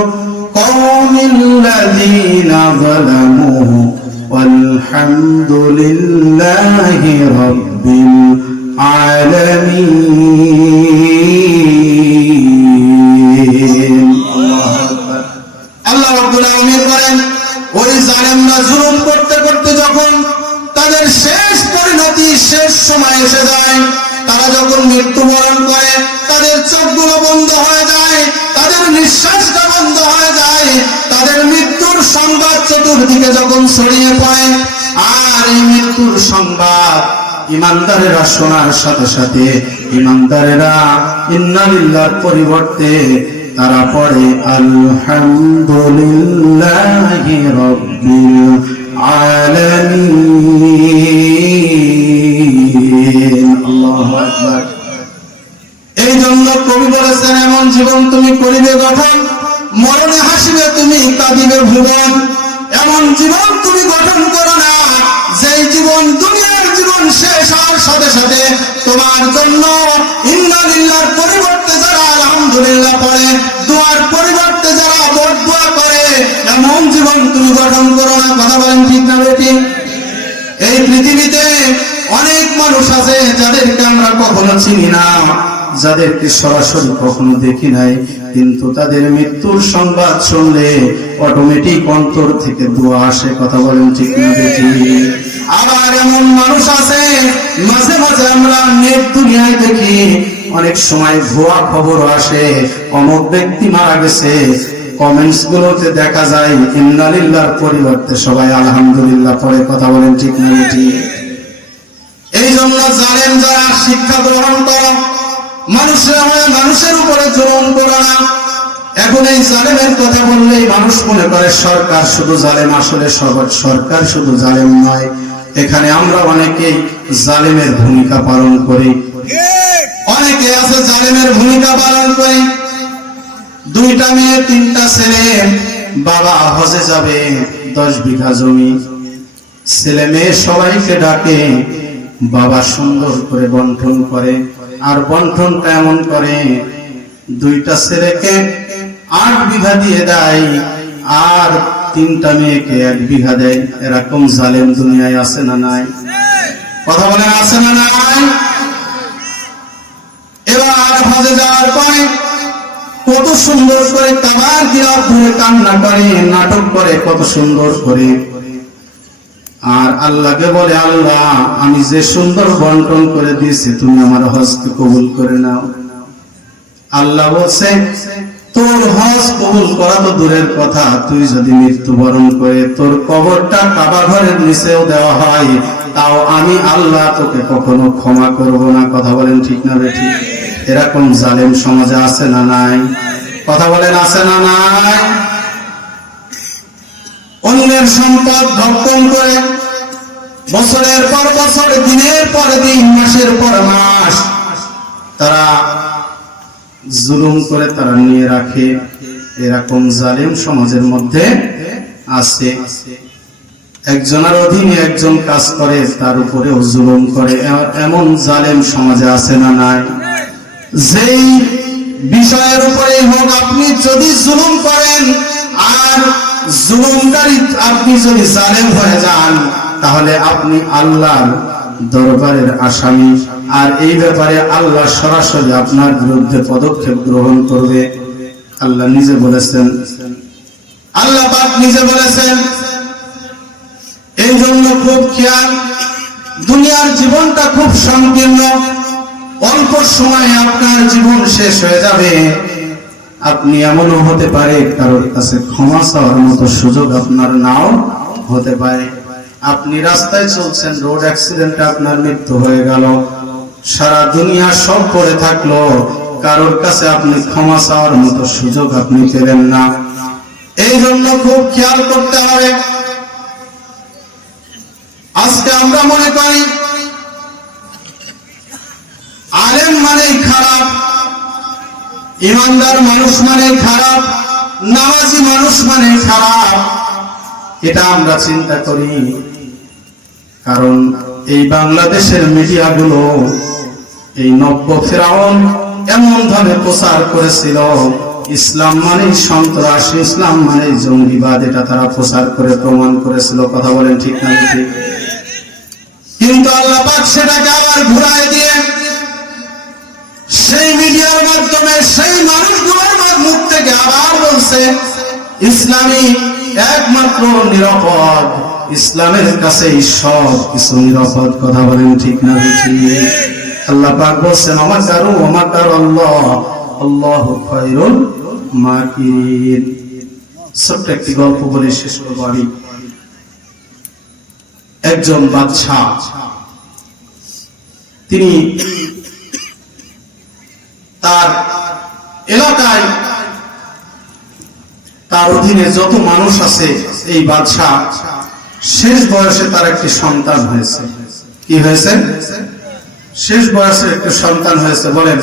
কওমিল্লাযীনা যালামু ওয়ালহামদুলিল্লাহি রাব্বিল আলামিন। আল্লাহ রাব্বুল আলামিন বলেন, ওই জালেমরা জুলুম করতে করতে যখন তাদের শেষ পরিণতি, শেষ সময় এসে যায়, তারা যখন মৃত্যুবরণ করে, তাদের চোখগুলো বন্ধ হয়ে যায়, তাদের নিঃশ্বাসটা বন্ধ হয়ে যায়, তাদের মৃত্যুর সংবাদ চতুর্দিকে যখন ছড়িয়ে পড়ে, আর এই মৃত্যুর সংবাদ ইমানদারেরা শোনার সাথে সাথে ইমানদারেরা ইন্না লিল্লাহর পরিবর্তে তারা পড়ে আলহামদুলিল্লাহি রাব্বিল আলামিন। আল্লাহু আকবার। এই জন্য কবি বলেছেন, এমন জীবন তুমি করিবে গঠন, মরণে হাসিবে তুমি, কাঁদিবে ভুবন। এমন জীবন তুমি গঠন করো না যেই জীবন, দুনিয়ার জীবন শেষ হওয়ার সাথে সাথে তোমার জন্য ইন্না লিল্লাহর পরিবর্তে যারা আলহামদুলিল্লাহ পড়ে, দোয়ার পরিবর্তে যারা বদদুয়া করে, এমন জীবন তুমি গঠন করো না। কথা বলেন ঠিক না বেঠিক? এই পৃথিবীতে অনেক মানুষ আছে যাদেরকে আমরা কখনো চিনি না, যাদেরকে সরাসরি কখনো দেখি নাই, কিন্তু তাদের মৃত্যুর সংবাদ শুনলে অটোমেটিক অন্তর থেকে দোয়া আসে। কথা বলেন ঠিক না বেঠিক? আবার এমন মানুষ আছে মাঝে মাঝে আমরা নেট দুনিয়ায় দেখি, অনেক সময় ভুয়া খবর আসে, অমুক ব্যক্তি মারা গেছে, কমেন্টস গুলোতে দেখা যায় ইন্না লিল্লাহর পরিবর্তে সবাই আলহামদুলিল্লাহ পড়ে। কথা বলেন ঠিক না বেঠিক? এই জন্য জালেম যারা শিক্ষা গ্রহণ করে, মানুষের উপরে জুলুম করে না। এখন এই জালেমের কথা বললেই মানুষ মনে করে সরকার শুধু জালেম। আসলে সরকার শুধু জালেম নয়, এখানে আমরা অনেকেই জালেমের ভূমিকা পালন করি। অনেকে আছে জালেমের ভূমিকা পালন করি। 2টা মেয়ে 3টা ছেলে, বাবা হজে যাবে, 10 বিঘা জমি, ছেলে মেয়ে সবাইকে ডাকে, বাবা সুন্দর করে বন্টন করে। আর বন্টনটা এমন করে, 2টা ছেলেকে 8 বিঘা দিয়ে দেয়, আর 3টা মেয়েকে 1 বিঘা দেয়। এরকম জালেম দুনিয়ায় আছে না নাই? কথা বলেন আছে না নাই? এবার হজে যাওয়ার পরে কত সুন্দর করে কাবার গিলাফ ধরে কান্না করে, নাটক করে কত সুন্দর করে, আর আল্লাহকে বলে, আল্লাহ আমি যে সুন্দর বন্টন করে দিয়েছি, তুমি আমার হজকে কবুল করে নাও। আল্লাহ বলছে, তোর হজ কবুল করা তো দূরের কথা, তুই যদি মৃত্যুবরণ করে তোর কবরটা কাবা ঘরের নিচেও দেওয়া হয়, তাও আমি আল্লাহ তোকে কখনো ক্ষমা করব না। কথা বলেন ঠিক না বেঠিক? এরকম জালেম সমাজে আছে না নাই? কথা বলেন আছে না নাই? অন্যের সম্পদ ভক্ষণ করে বছরের পর বছর, দিনের পর দিন, মাসের পর মাস তারা জুলুম করে তারা নিয়ে রাখে। এরকম জালেম সমাজের মধ্যে আছে। একজনের অধীনে একজন কাজ করে, তার উপরেও জুলুম করে, এমন জালেম সমাজে আছে না নাই? যেই বিষয়ের উপরে হোক, আপনি যদি জুলুম করেন আর জুলুমকারী আপনি যদি জালেম হয়ে যান, তাহলে আপনি আল্লাহর দরবারের আসামি। আর এই ব্যাপারে আল্লাহ সরাসরি আপনার বিরুদ্ধে পদক্ষেপ গ্রহণ করবে। আল্লাহ নিজে বলেছেন, আল্লাহ পাক নিজে বলেছেন। এই জন্য খুব খেয়াল, দুনিয়ার জীবনটা খুব সংকীর্ণ, অল্প সময়ে আপনার জীবন শেষ হয়ে যাবে। আপনি এমনও হতে পারে কারোর কাছে ক্ষমা চাওয়ার মতো সুযোগ আপনার নাও হতে পারে। আপনি রাস্তায় চলছেন, রোড অ্যাক্সিডেন্টে আপনার মৃত্যু হয়ে গেল, সারা দুনিয়া সব পড়ে থাকলো, কারোর কাছে আপনি ক্ষমা চাওয়ার মতো সুযোগ আপনি পেলেন না। এই জন্য খুব খেয়াল করতে হবে। আজকে আমরা মনে করি আলেম মানেই খারাপ, ইমানদার মানুষ মানেই খারাপ, নামাজি মানুষ মানেই খারাপ। এটা আমরা চিন্তা করি, কারণ এই বাংলাদেশের মিডিয়াগুলো এই নব্য ফেরাউন এমন ভাবে প্রচার করেছিল, ইসলাম মানেই সন্ত্রাস, ইসলাম মানেই জঙ্গিবাদ, এটা তারা প্রচার করে প্রমাণ করেছিল। কথা বলেন ঠিক না ঠিক? কিন্তু আল্লাহ পাক সেটাকে আবার ঘুরায় দিয়ে সেই মিডিয়ার মাধ্যমে সেই মানুষগুলোর মুখ থেকে আবার বলছে ইসলামী একমাত্র নিরাপদ, ইসলামের কাছেই সব কিছু নিরাপদ। কথা বলেন ঠিক না ঠিক? আল্লাহ পাক বলছেন আমাকারু ওমাকার আল্লাহ আল্লাহু খায়রুল মাকিরিন। ছোট্ট একটি গল্প বলে শেষ করব আমি। একজন বাদশা, তিনি তার এলাকায় তার অধীনে যত মানুষ আছে, এই বাদশা শেষ বয়সে তার একটি সন্তান হয়েছে। কি হয়েছে? শেষ বয়সে একটি সন্তান হয়েছে। বলেন,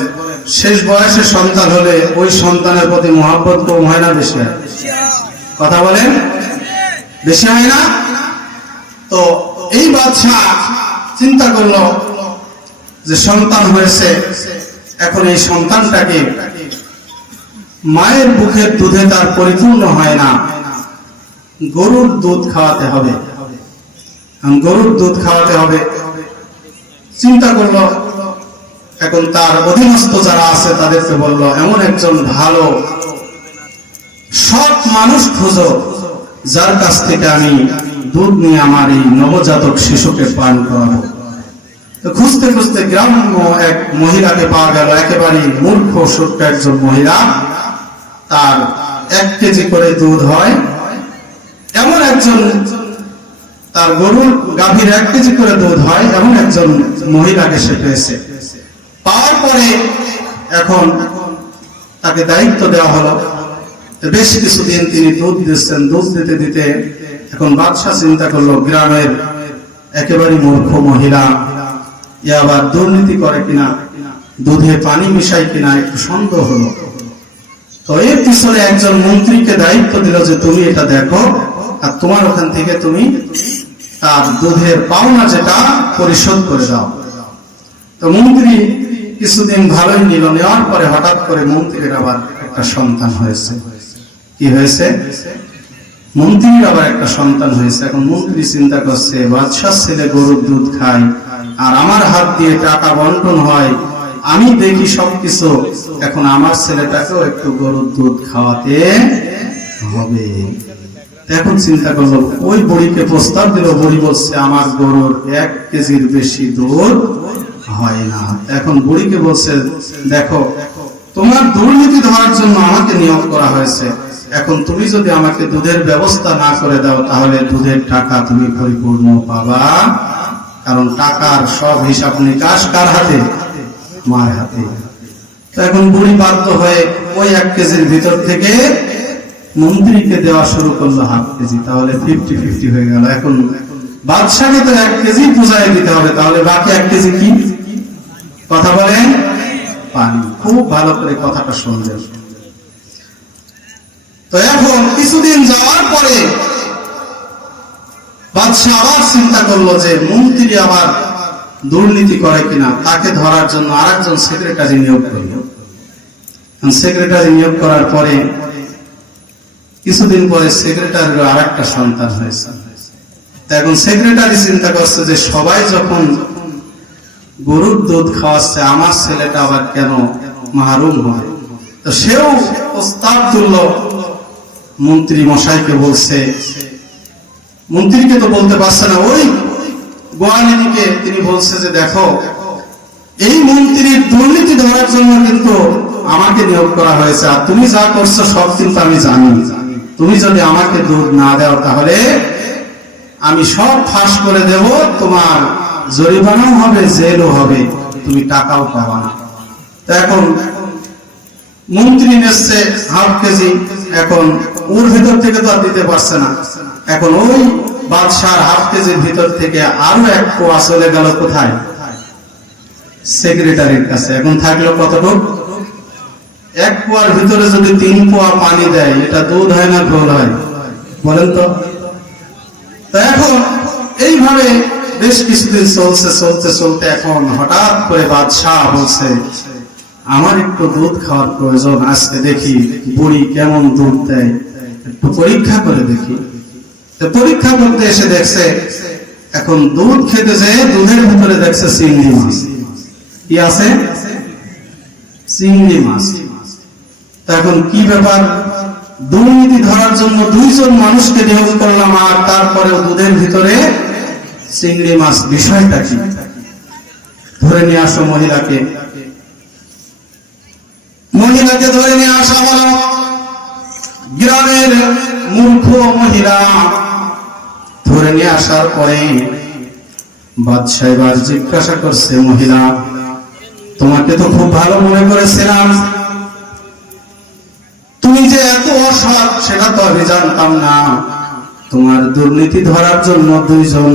শেষ বয়সে সন্তান হলে ওই সন্তানের প্রতি মহব্বত কম হয় না বেশি হয়? কথা বলেন, বেশি হয় না? তো এই বাদশা চিন্তা করলো যে সন্তান হয়েছে, এখন এই সন্তানটাকে মায়ের বুকের দুধে তার পরিপূর্ণ হয় না, গরুর দুধ খাওয়াতে হবে। গরুর দুধ খাওয়াতে হবে চিন্তা করলো। এখন তার অধীনস্থ যারা আছে তাদেরকে বলল, এমন একজন ভালো সৎ মানুষ খোঁজো, যার কাছ থেকে আমি দুধ নিয়ে আমার এই নবজাতক শিশুকে পান করাবো। তো খুঁজতে খুঁজতে গ্রাম্য এক মহিলাকে পাওয়া গেল, একেবারে মূর্খ সূক্ষ্ম একজন মহিলা। তার 1 কেজি করে দুধ হয় এমন একজন, তার গরুর গাভীর 1 কেজি করে দুধ হয় এমন একজন মহিলাকে সে পেয়েছে। পাওয়ার পরে এখন তাকে দায়িত্ব দেওয়া হলো। বেশ কিছুদিন তিনি দুধ দিচ্ছেন। দুধ দিতে দিতে এখন বাদশা চিন্তা করলো, গ্রামের একেবারে মূর্খ মহিলা, এ আবার দুর্নীতি করে কিনা, দুধে পানি মিশায় কিনা, একটু সন্দেহ হলো। তো এর পিছনে একজন মন্ত্রীকে দায়িত্ব দিল যে তুমি এটা দেখো, আর তোমার ওখান থেকে তুমি তার দুধের পাওনা যেটা পরিশোধ করে দাও। তো মন্ত্রী কিছুদিন ভালোই নিল, নেওয়ার পরে হঠাৎ করে মন্ত্রীর আবার একটা সন্তান হয়েছে। কি হয়েছে? মন্ত্রীর আবার একটা সন্তান হয়েছে। এখন মন্ত্রী চিন্তা করছে, বাদশার ছেলে গরুর দুধ খায় আর আমার হাত দিয়ে টাকা বন্টন হয়, আমি দেখি সবকিছু, এখন আমার ছেলেটাকেও একটু গরুর দুধ খাওয়াতে হবে। এখন চিন্তা করলো, ওই বুড়িকে প্রস্তাব দিল। বুড়ি বলছে আমার গরুর 1 কেজির বেশি দুধ হয় না। এখন বুড়িকে বলছে, দেখো তোমার দুর্নীতি ধরার জন্য আমাকে নিয়োগ করা হয়েছে, এখন তুমি যদি আমাকে দুধের ব্যবস্থা না করে দাও তাহলে দুধের টাকা তুমি পরিপূর্ণ পাবা, কারণ টাকার সব হিসাব নিকাশ কার হাতে? মার হাতে। তো এখন বুড়ি বাধ্য হয়ে ওই 1 কেজির ভিতর থেকে মন্ত্রীকে দেওয়া শুরু করলো 1/2 কেজি, তাহলে 50-50 হয়ে গেল। এখন বাদশাকে তো 1 কেজি বুঝাই দিতে হবে, তাহলে বাকি 1 কেজি কি? কথা বলেন, পানি। খুব ভালো করে কথাটা শুনলেন। তো এখন কিছুদিন যাওয়ার পরে বাদশা আবার চিন্তা করলো যে মন্ত্রী আবার দুর্নীতি করে কিনা, তাকে ধরার জন্য আরেকজন সেক্রেটারি নিয়োগ করল। সেক্রেটারি নিয়োগ করার পরে কিছুদিন পরে সেক্রেটারির আরেকটা সন্তান হয়েছে। এখন সেক্রেটারি চিন্তা করছে যে সবাই যখন গরুর দুধ খাওয়াচ্ছে, আমার ছেলেটা আবার কেন মাহরুম হয়? তো সেও প্রস্তাব তুলল, মন্ত্রী মশাইকে বলছে। মন্ত্রীকে তো বলতে পারছে না, ওই গোয়ালিনীকে তিনি বলছে যে দেখো, এই মন্ত্রীর দুর্নীতি ধরার জন্য কিন্তু আমাকে নিয়োগ করা হয়েছে, আর তুমি যা করছো সব কিন্তু আমি জানি। তুমি যদি আমাকে দুধ না দাও তাহলে আমি সব ফাঁস করে দেব, তোমার জরিমানাও হবে, জেলও হবে। তুমি টাকাও পাবা না। তো এখন মন্ত্রী নিচ্ছে হাফ কেজি, এখন ওর ভিতর থেকে তো আর দিতে পারছে না, এখন ওই বাদশার হাফ কেজির ভিতর থেকে আরো এক পোয়া চলে গেল কোথায়? সেক্রেটারির কাছে। এখন থাকলো কতটুকু? এক পোয়ার ভিতরে যদি 3 পোয়া পানি দেয়, এটা দুধ হয় না ঘোল হয়? বলেন তো। এখন এইভাবে বেশ কিছুদিন চলতে এখন হঠাৎ করে বাদশাহ বলছে, আমার একটু দুধ খাওয়ার প্রয়োজন, আজকে দেখি বুড়ি কেমন দুধ দেয়, একটু পরীক্ষা করে দেখি। পরীক্ষা করতে এসে দেখছে, এখন দুধ খেতে যেয়ে দুধের ভিতরে দেখছে চিংড়ি মাছ। কি আছে? চিংড়ি মাছ। এখন কি ব্যাপার? দুর্নীতি ধরার জন্য 2 জন মানুষকে নিয়োগ করলাম, আর তারপরেও দুধের ভিতরে চিংড়ি মাছ, বিষয়টা কি? ধরে নিয়ে আসো মহিলাকে। মহিলাকে ধরে নিয়ে আসা হলো। গ্রামের মূর্খ মহিলা ধরে নিয়ে আসার পরে বাদশাহ এবার জিজ্ঞাসা করছে, মহিলা তোমাকে তো খুব ভালো মনে করেছিলাম, তুমি যে এত অসৎ সেটা তো আমি জানতাম না। তোমার দুর্নীতি ধরার জন্য 2 জন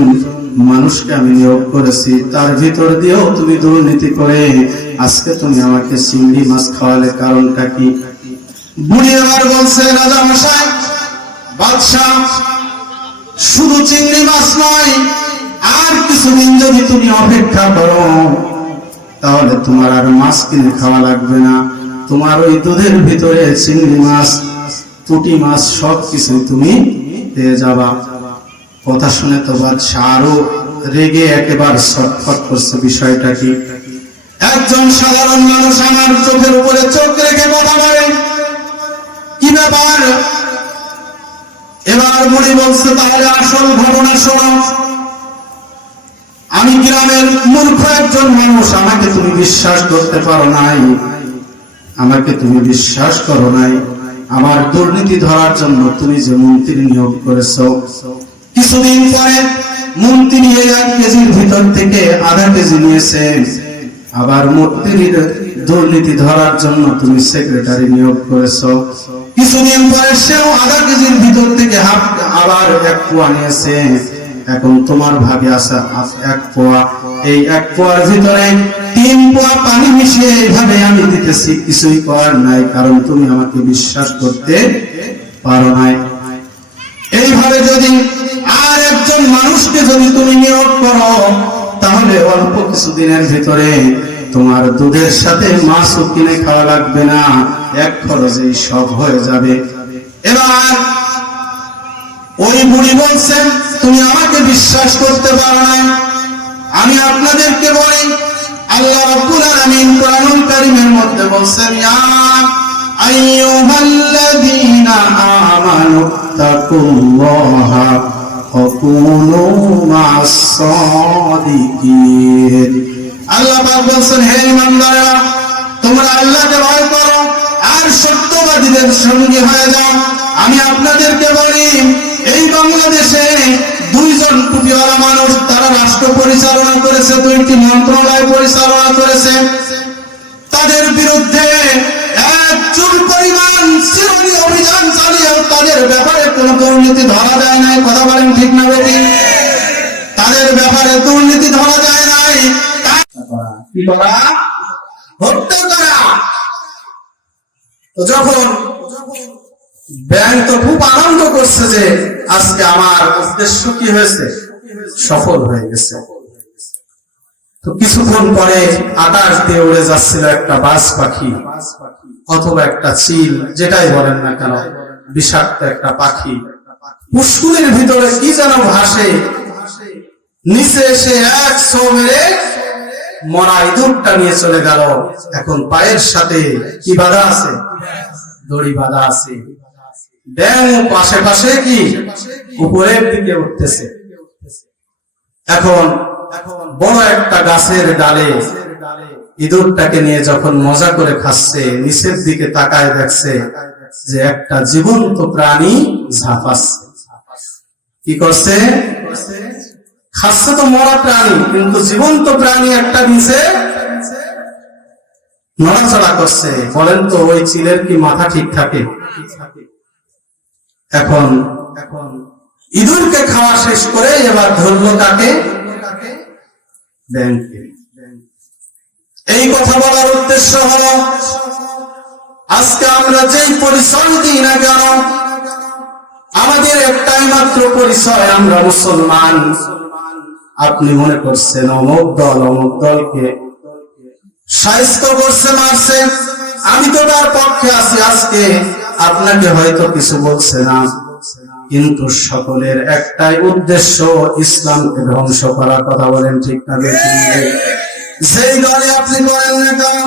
মানুষকে আমি নিয়োগ করেছি, তার ভিতর দিয়েও তুমি দুর্নীতি করে আজকে তুমি আমাকে চিংড়ি মাছ খাওয়ালে, কারণটা কি? বুড়ি আবার বলছে, রাজা মশাই, বাদশাহ, শুধু চিংড়ি মাছ নয়, আর কিছুদিন যদি তুমি অপেক্ষা করো তাহলে তোমার আর মাছ কিনে খাওয়া লাগবে না, তোমার ওই দুধের ভিতরে চিংড়ি মাছ, পুঁটি মাছ সবকিছু তুমি পেয়ে যাবা। কথা শুনে তো বাদশাহ আরো রেগে একেবারে ছটফট করছে। বিষয়টা কি? একজন সাধারণ মানুষ আমার চোখের উপরে চোখ রেখে কথা বলে, কি ব্যাপার? এবার বুড়ি বলছে, তাহলে আসল ঘটনা শোনো। আমি গ্রামের মূর্খ একজন মানুষ, আমাকে তুমি বিশ্বাস করতে পারো নাই, আমাকে তুমি বিশ্বাস করো নাই। আমার দুর্নীতি ধরার জন্য তুমি যে মন্ত্রী নিয়োগ করেছো, কিছুদিন পরে মন্ত্রী 1 কেজির ভিতর থেকে আধা কেজি নিয়েছে। আবার মন্ত্রীর দুর্নীতি ধরার জন্য তুমি সেক্রেটারি নিয়োগ করেছো, কিছুদিন পরে সেও আধা কেজির ভিতর থেকে আবার 1 পোয়া নিয়েছে। এখন তোমার ভাগে আসা 1 পোয়া, এই 1 পোয়ার ভিতরে 3 পোয়া পানি মিশিয়ে এইভাবে আমি দিতেছি, কিছুই করার নাই, কারণ তুমি আমাকে বিশ্বাস করতে পারো নাই। এইভাবে যদি আর একজন মানুষকে যদি তুমি নিয়োগ করো, তাহলে অল্প কিছুদিনের ভিতরে তোমার দুধের সাথে মাছও কিনে খাওয়া লাগবে না, এক খরচেই সব হয়ে যাবে। এবার ওই বুড়ি বলছেন, তুমি আমাকে বিশ্বাস করতে পারো না, আমি আপনাদেরকে বলি, আল্লাহ রাব্বুল আলামিন কোরআনুল কারীমের মধ্যে বলছেন, ইয়া আইয়ুহাল্লাযীনা আমানু তাকুল্লাহা ওয়া কুনু মা'আস সাদিকিন। আল্লাহ পাক বলছেন, হে ঈমানদাররা, তোমরা আল্লাহকে ভয় করো আর সত্যবাদীদের সঙ্গী হয়ে যাও। আমি আপনাদেরকে বলি, এই বাংলাদেশে 2 জন টুপিওয়ালা মানুষ, তারা রাষ্ট্র পরিচালনা করেছে, 2টি মন্ত্রণালয় পরিচালনা করেছে, তাদের বিরুদ্ধে 1 চুল পরিমাণ চিরুনি অভিযান চালিয়েও তাদের ব্যাপারে কোনো দুর্নীতি ধরা যায় নাই। কথা বলেন ঠিক না বেঠিক? তাদের ব্যাপারে দুর্নীতি ধরা যায় নাই। কি করা? হত্যা করা। তো যখন ব্যাংক তো খুব আনন্দ করছে যে আজকে আমার উদ্দেশ্য কি হয়েছে, সফল হয়ে গেছে। তো কিছুক্ষণ পরে আকাশ দিয়ে উড়ে যাচ্ছিল একটা বাজ পাখি অথবা একটা চিল, যেটাই বলেন না কেন, বিষাক্ত একটা পাখি। পুষ্কুলের ভিতরে কি যেন ভাসে, নিচে এসে 1 ছো মেরে মরা ইঁদুরটা নিয়ে চলে গেল। এখন পায়ের সাথে কি বাধা আছে? দড়ি বাধা আছে। ব্যাঙ পাশে পাশে কি উপরের দিকে উঠতেছে। এখন বড় একটা গাছের ডালে ইঁদুরটাকে নিয়ে যখন মজা করে খাচ্ছে, নিচের দিকে তাকায় দেখছে যে একটা জীবন্ত প্রাণী ঝাঁপাচ্ছে। কি করছে? খাচ্ছে তো মরা প্রাণী, কিন্তু জীবন্ত প্রাণী একটা নিচে নড়াচড়া করছে। বলেন তো ওই চিলের কি মাথা ঠিক থাকে? এখন ইঁদুরকে খাওয়া শেষ করে এবার ধরল কাকে? ব্যাংকে। এই কথা বলার উদ্দেশ্য হলো আজকে আমরা যেই পরিচয় দিই না কেন, আমাদের একটাই মাত্র পরিচয়, আমরা মুসলমান। আপনি মনে করছেন অমুক দলকে শায়েস্তা করছে, মারছে, আমি তো তার পক্ষে আছি। আজকে আপনাকে হয়তো কিছু বলছে না, কিন্তু সকলের একটাই উদ্দেশ্য, ইসলামকে ধ্বংস করার। কথা বলেন ঠিক না বেঠিক? যেই দলে আপনি করেন না কেন,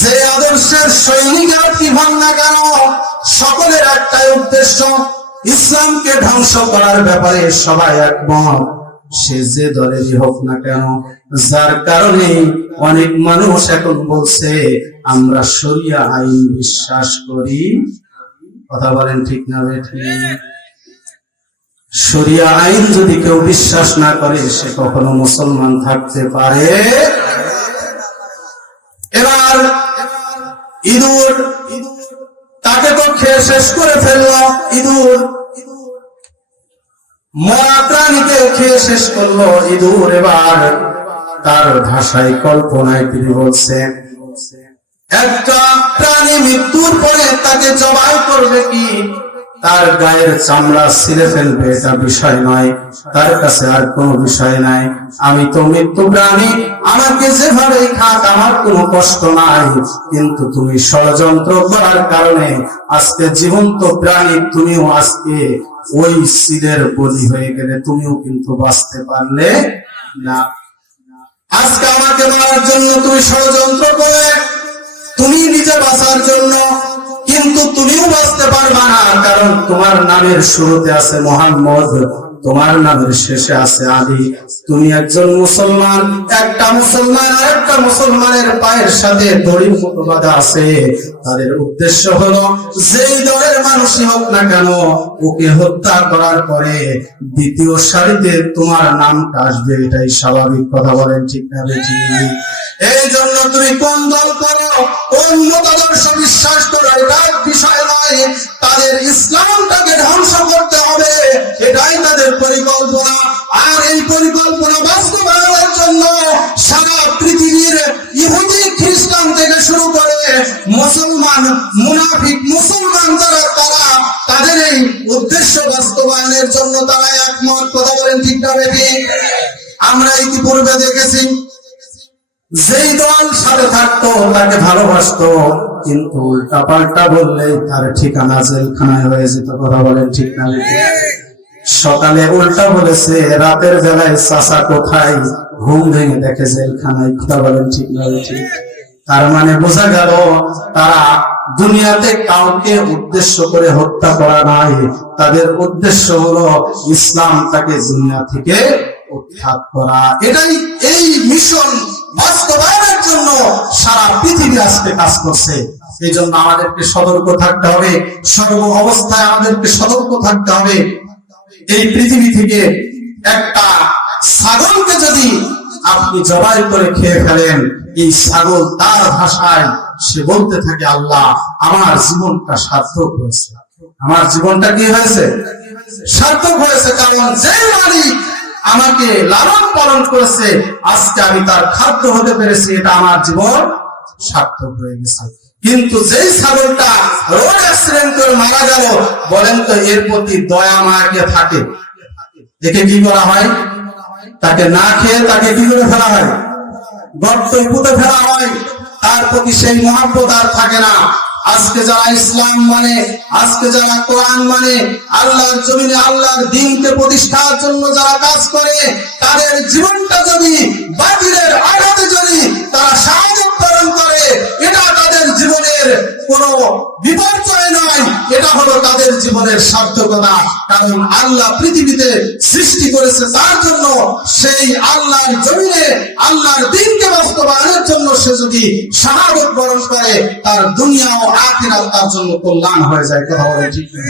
যে আদর্শের সৈনিক আপনি হন না কেন, সকলের একটাই উদ্দেশ্য, ইসলামকে ধ্বংস করার ব্যাপারে সবাই একমত, সে যে দলেরই হোক না কেন। যার কারণে অনেক মানুষ এখন বলছে আমরা শরিয়া আইন বিশ্বাস করি। কথা বলেন ঠিক না বেঠিক? শরিয়া আইন যদি কেউ বিশ্বাস না করে, সে কখনো মুসলমান থাকতে পারে? এবার ইঁদুর, তাকে তো খেয়ে শেষ করে ফেলল। ইঁদুর মরা প্রাণীকে খেয়ে শেষ করলো ইঁদুর। এবার তার ভাষায়, কল্পনায় তিনি বলছে, একটা প্রাণী মৃত্যুর পরে তাকে জবাই করবে কি, তার গায়ের চামড়া ছিঁড়ে ফেলবে, এটা বিষয় নয়, তার কাছে আর কোনো বিষয় নাই। আমি তো মৃত্যু প্রাণী, আমাকে যেভাবে খাক আমার কোনো কষ্ট নাই, কিন্তু তুমি ষড়যন্ত্র করার কারণে আজকে জীবন্ত প্রাণী, তুমিও আজকে ওই সিলের বলি হয়ে গেলে, তুমিও কিন্তু বাঁচতে পারলে না। আজকে আমাকে মারার জন্য তুমি ষড়যন্ত্র করে, তুমি নিজে বাঁচার জন্য, কিন্তু তুমিও বাঁচতে পারবা না, কারণ তোমার নামের শুরুতে আছে মোহাম্মদ, তোমার নামের শেষে আছে আলী। তুমি একজন মুসলমান, একটা মুসলমান আর একটা মুসলমানের পায়ের সাথে দড়ির মতো বাঁধা আছে। তাদের উদ্দেশ্য হলো যেই দলের মানুষই হোক না কেন, ওকে হত্যা করার পরে দ্বিতীয় সারিতে তোমার নামটা আসবে, এটাই স্বাভাবিক। কথা বলেন ঠিক না বেঠিক? এই জন্য তুমি কোন দল করো, কোন মতাদর্শ বিশ্বাস করো, এটা বিষয় নয়, তাদের ইসলামটাকে ধ্বংস করতে হবে, এটাই তাদের পরিকল্পনা। আর এই পরিকল্পনা বাস্তবায়নের জন্য সারা পৃথিবীর ইহুদি খ্রিস্টান থেকে শুরু করে মুসলমান, মুনাফিক মুসলমান যারা, তারা তাদের এই উদ্দেশ্য বাস্তবায়নের জন্য তারা একমত। কথা বলেন ঠিক না বেঠিক? আমরা ইতিপূর্বে দেখেছি যেই দল সাথে থাকতো তাকে ভালোবাসতো, কিন্তু উল্টা পাল্টা বললে তার ঠিকানা জেলখানায় হয়ে যেত। কথা বলেন ঠিক না বেঠিক? সকালে উল্টা বলেছে, রাতের বেলায় চাচা কোথায়, ঘুম ভেঙে দেখে জেলখানায়। কথা বলেন ঠিক না বেঠিক? তার মানে বোঝা গেল তারা দুনিয়াতে কাউকে উদ্দেশ্য করে হত্যা করা নাই, তাদের উদ্দেশ্য হলো ইসলাম তাকে দুনিয়া থেকে উৎখাত করা। এটাই এই মিশন বাস্তবায়নের জন্য সারা পৃথিবী আজকে কাজ করছে। এই জন্য আমাদেরকে সতর্ক থাকতে হবে, সর্ব অবস্থায় আমাদেরকে সতর্ক থাকতে হবে। এই পৃথিবী থেকে একটা ছাগলকে যদি আপনি জবাই করে খেয়ে ফেলেন, এই ছাগল তার ভাষায় সে বলতে থাকে, আল্লাহ আমার জীবনটা সার্থক হয়েছে। আমার জীবনটা কি হয়েছে? সার্থক হয়েছে, কারণ যে মালিক আমাকে লালন পালন করেছে, আজকে আমি তার খাদ্য হতে পেরেছি, এটা আমার জীবন সার্থক হয়ে গেছে। কিন্তু যেই ছাগলটা রোড অ্যাক্সিডেন্ট করে মারা গেল, বলেন তো এর প্রতি দয়া মায়া থাকে? একে কি করা হয়? তাকে না খেয়ে তাকে কি করে ফেলা হয়? গর্তে পুঁতে ফেলা হয়। তার প্রতি সেই মহব্বত আর থাকে না। আজকে যারা ইসলাম মানে, আজকে যারা কোরআন মানে, আল্লাহর জমিনে আল্লাহর দ্বীনকে প্রতিষ্ঠার জন্য যারা কাজ করে, তাদের জীবনটা যদি বাতিলের আঘাতে যদি তারা সাহায্য প্রদান করে, এটা তাদের জীবনের কোনো বিপর্যয় নয়, এটা হলো তাদের জীবনের সার্থকতা। কারণ আল্লাহ পৃথিবীতে সৃষ্টি করেছে তার জন্য, সেই আল্লাহর জমিনে আল্লাহর দ্বীনকে বাস্তবায়নের জন্য সে যদি শাহাদাত বরণ করে, তার দুনিয়া ও আখিরাত তার জন্য কল্যাণ হয়ে যায়। কথা বলে ঠিক না?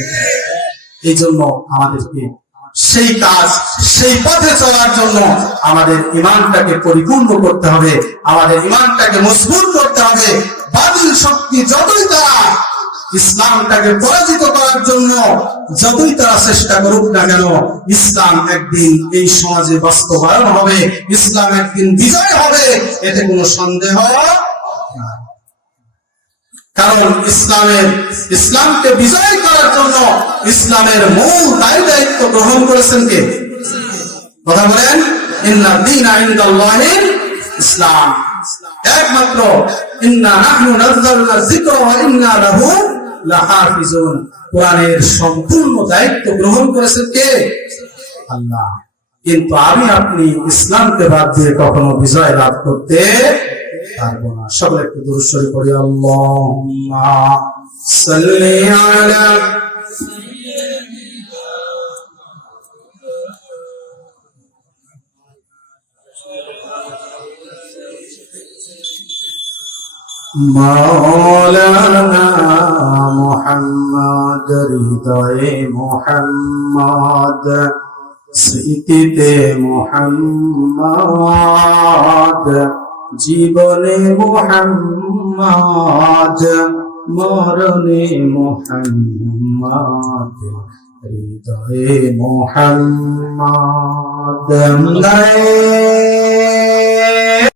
এই জন্য আমাদেরকে সেই কাজ, সেই পথে চলার জন্য আমাদের ঈমানটাকে পরিপূর্ণ করতে হবে, আমাদের ঈমানটাকে মজবুত করতে হবে। বাতিল শক্তি যতই তারা ইসলামটাকে পরাজিত করার জন্য যতই তারা চেষ্টা করুক না কেন, ইসলাম একদিন এই সমাজে বাস্তবায়ন হবে, ইসলাম একদিন বিজয় হবে, এতে কোনো সন্দেহ নাই। কারণ ইসলামকে বিজয় করার জন্য ইসলামের মূল দায়িত্ব গ্রহণ করেছেন কে? কথা বলেন, ইন্না দীনা ইনদাল্লাহিল ইসলাম। একমাত্র ইন্না নাহনু নাযালনা যিকরা ওয়া ইন্না লাহু লাহাফিজুন। কোরআনের সম্পূর্ণ দায়িত্ব গ্রহণ করেছেন কে? আল্লাহ। কিন্তু আমি আপনি ইসলামকে বাদ দিয়ে কখনো বিজয় লাভ করতে পারবো না। সকলে একটু দুরূদ শরীফ পড়ি। আল্লাহুম্মা সাল্লি আলা মাওলানা মুহাম্মদ, হৃদয়ে মুহাম্মদ, স্মৃতিতে মুহাম্মদ, জীবনে মুহাম্মদ, মরণে মুহাম্মদ, হৃদয়ে মুহাম্মদ।